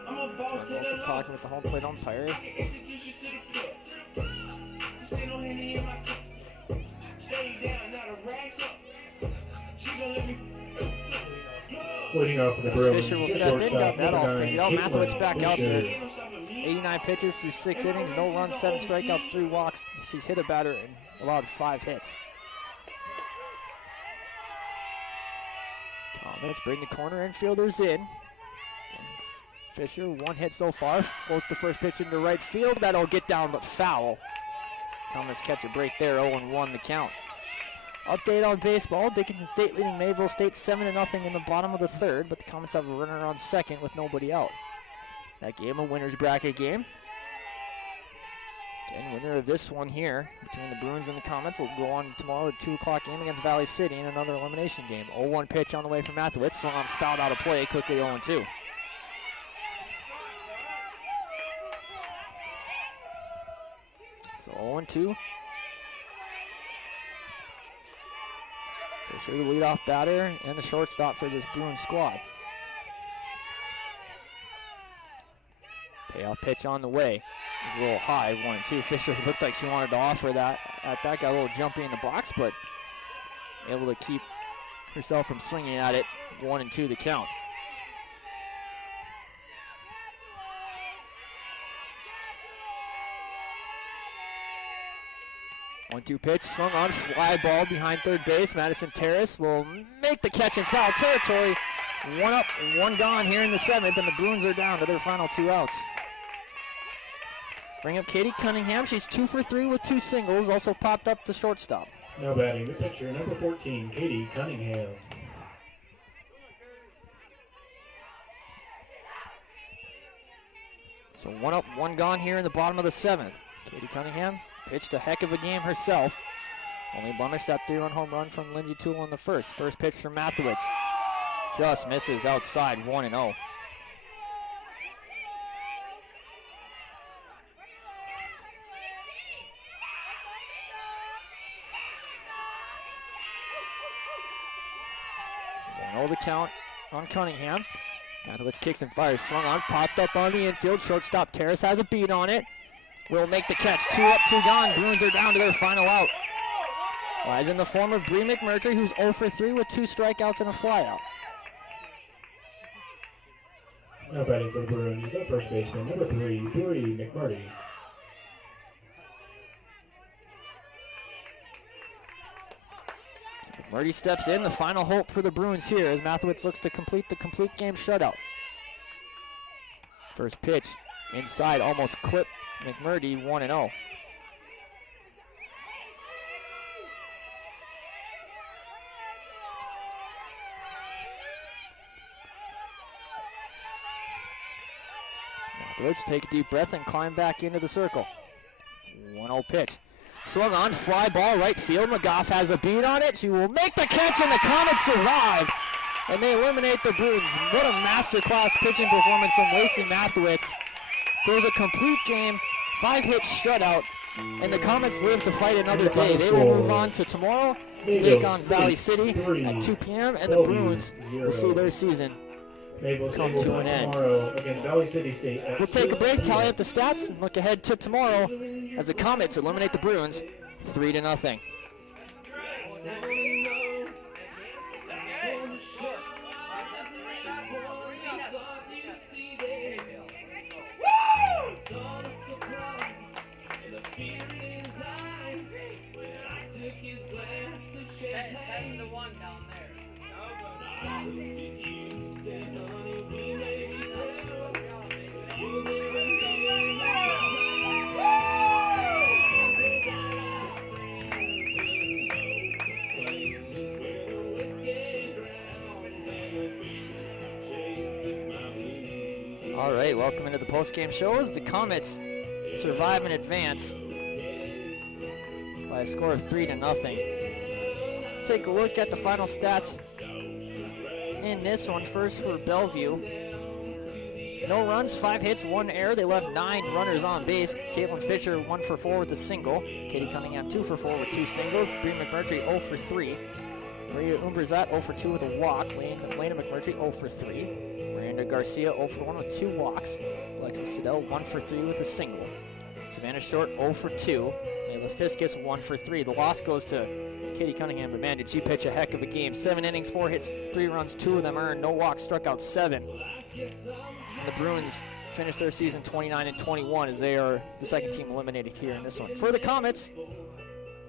I'm a boss to Also the talking with the home plate umpire. I can introduce you to the club. This ain't no Henny in my cup. Stay down, now the racks up. She gon' let me Leading off for the Bruins, Fisher will step in, got that all figured out. Mathewicz back out there. 89 pitches through 6 innings, no runs, 7 strikeouts, 3 walks. She's hit a batter and allowed 5 hits. Comets bring the corner infielders in. Fisher, 1 hit so far, floats the first pitch into right field. That'll get down but foul. Comets catch a break there, 0-1 the count. Update on baseball, Dickinson State leading Mayville State 7-0 in the bottom of the 3rd, but the Comets have a runner on 2nd with nobody out. That game, a winner's bracket game. And winner of this one here between the Bruins and the Comets will go on tomorrow at 2 o'clock game against Valley City in another elimination game. 0-1 pitch on the way from Mathewicz, swung on, fouled out of play, quickly 0-2. So 0-2. Fisher, the leadoff batter, and the shortstop for this Bruins squad. Payoff pitch on the way. It's a little high, 1-2. Fisher looked like she wanted to offer that. That got a little jumpy in the box, but able to keep herself from swinging at it. 1-2 the count. 1-2 pitch, swung on, fly ball behind third base. Madison Terrace will make the catch in foul territory. One up, one gone here in the 7th, and the Bruins are down to their final 2 outs. Bring up Katie Cunningham. She's 2 for 3 with 2 singles. Also popped up the shortstop. Now batting the pitcher, number 14, Katie Cunningham. So 1 up, 1 gone here in the bottom of the 7th. Katie Cunningham pitched a heck of a game herself. Only blemished that 3-run home run from Lindsay Toole in the first. First pitch from Mathewitz. Just misses outside, 1-0. The count on Cunningham. Mathewitz kicks and fires. Swung on, popped up on the infield. Shortstop Terrace has a beat on it. Will make the catch. 2 up, 2 gone. Bruins are down to their final out. Lies in the form of Bree McMurtry, who's 0 for 3 with 2 strikeouts and a flyout. Now batting for the Bruins, the first baseman, number 3, Bree McMurtry. Murdy steps in, the final hope for the Bruins here as Mathewitz looks to complete the complete game shutout. First pitch inside, almost clipped McMurdy, 1-0. Mathewitz take a deep breath and climb back into the circle. 1-0 pitch. Swung on, fly ball, right field. McGough has a beat on it. She will make the catch, and the Comets survive. And they eliminate the Bruins. What a masterclass pitching performance from Lacey Mathewitz. Throws a complete game, 5-hit shutout, and the Comets live to fight another day. They will move on to tomorrow to take on Valley City at 2 p.m., and the Bruins will see their season Mayville come State to will an play end. tomorrow against Valley City State. We'll take a break, tally up the stats, and look ahead to tomorrow as the Comets eliminate the Bruins 3-0. All right, welcome into the postgame show as the Comets survive and advance by a score of 3-0. Take a look at the final stats in this one. First for Bellevue. No runs, 5 hits, 1 error. They left 9 runners on base. Caitlin Fisher 1 for 4 with a single. Katie Cunningham 2 for 4 with 2 singles. Bree McMurtry 0 for 3. Maria Umberzat 0 for 2 with a walk. Lena McMurtry 0 for 3. Miranda Garcia 0 for 1 with 2 walks. Alexis Siddell 1 for 3 with a single. Savannah Short 0 for 2. Layla Fiskus 1 for 3. The loss goes to Katie Cunningham, but man, did she pitch a heck of a game. 7 innings, 4 hits, 3 runs, 2 of them earned, no walks, struck out 7. And the Bruins finished their season 29-21 as they are the second team eliminated here in this one. For the Comets,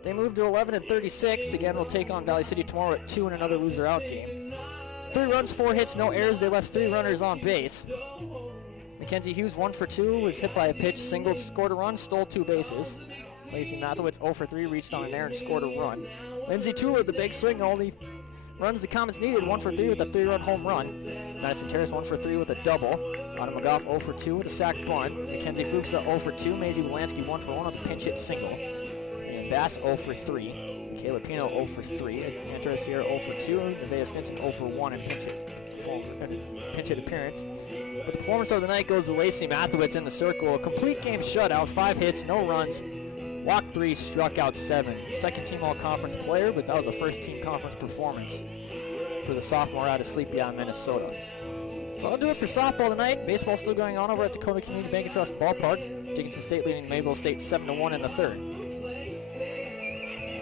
they moved to 11-36. Again, we'll take on Valley City tomorrow at 2 in another loser-out game. 3 runs, 4 hits, no errors. They left 3 runners on base. Mackenzie Hughes 1 for 2, was hit by a pitch, singled, scored a run, stole 2 bases. Lacey Mathewitz 0 for 3, reached on an error and scored a run. Lindsay Toole, the big swing, only runs the Comets needed, 1 for 3 with a 3-run home run. Madison Terrace 1 for 3 with a double. Autumn McGough 0 for 2 with a sac bunt. Mackenzie Fuchsa 0 for 2. Maisie Wolanski 1 for 1 with a pinch hit single. And Bass 0 for 3. Kayla Pino 0 for 3. Andrea Sierra 0 for 2. Nevaeh Stinson 0 for 1 in pinch hit appearance. But the performance of the night goes to Lacey Mathewitz in the circle. A complete game shutout, 5 hits, no runs, Walked 3, struck out 7. Second team all-conference player, but that was a first team conference performance for the sophomore out of Sleepy Eye, Minnesota. So that'll do it for softball tonight. Baseball still going on over at Dakota Community Bank and Trust Ballpark. Dickinson State leading Mayville State 7-1 in the third.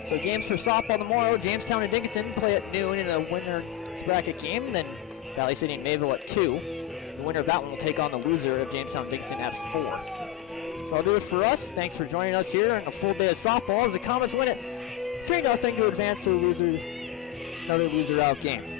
So games for softball tomorrow. Jamestown and Dickinson play at noon in a winner's bracket game. Then Valley City and Mayville at 2. The winner of that one will take on the loser of Jamestown and Dickinson at 4. So that'll do it for us. Thanks for joining us here on a full day of softball as the Comets win it 3-0 to advance to another loser-out game.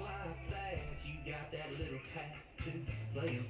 Like that, you got that little tattoo playing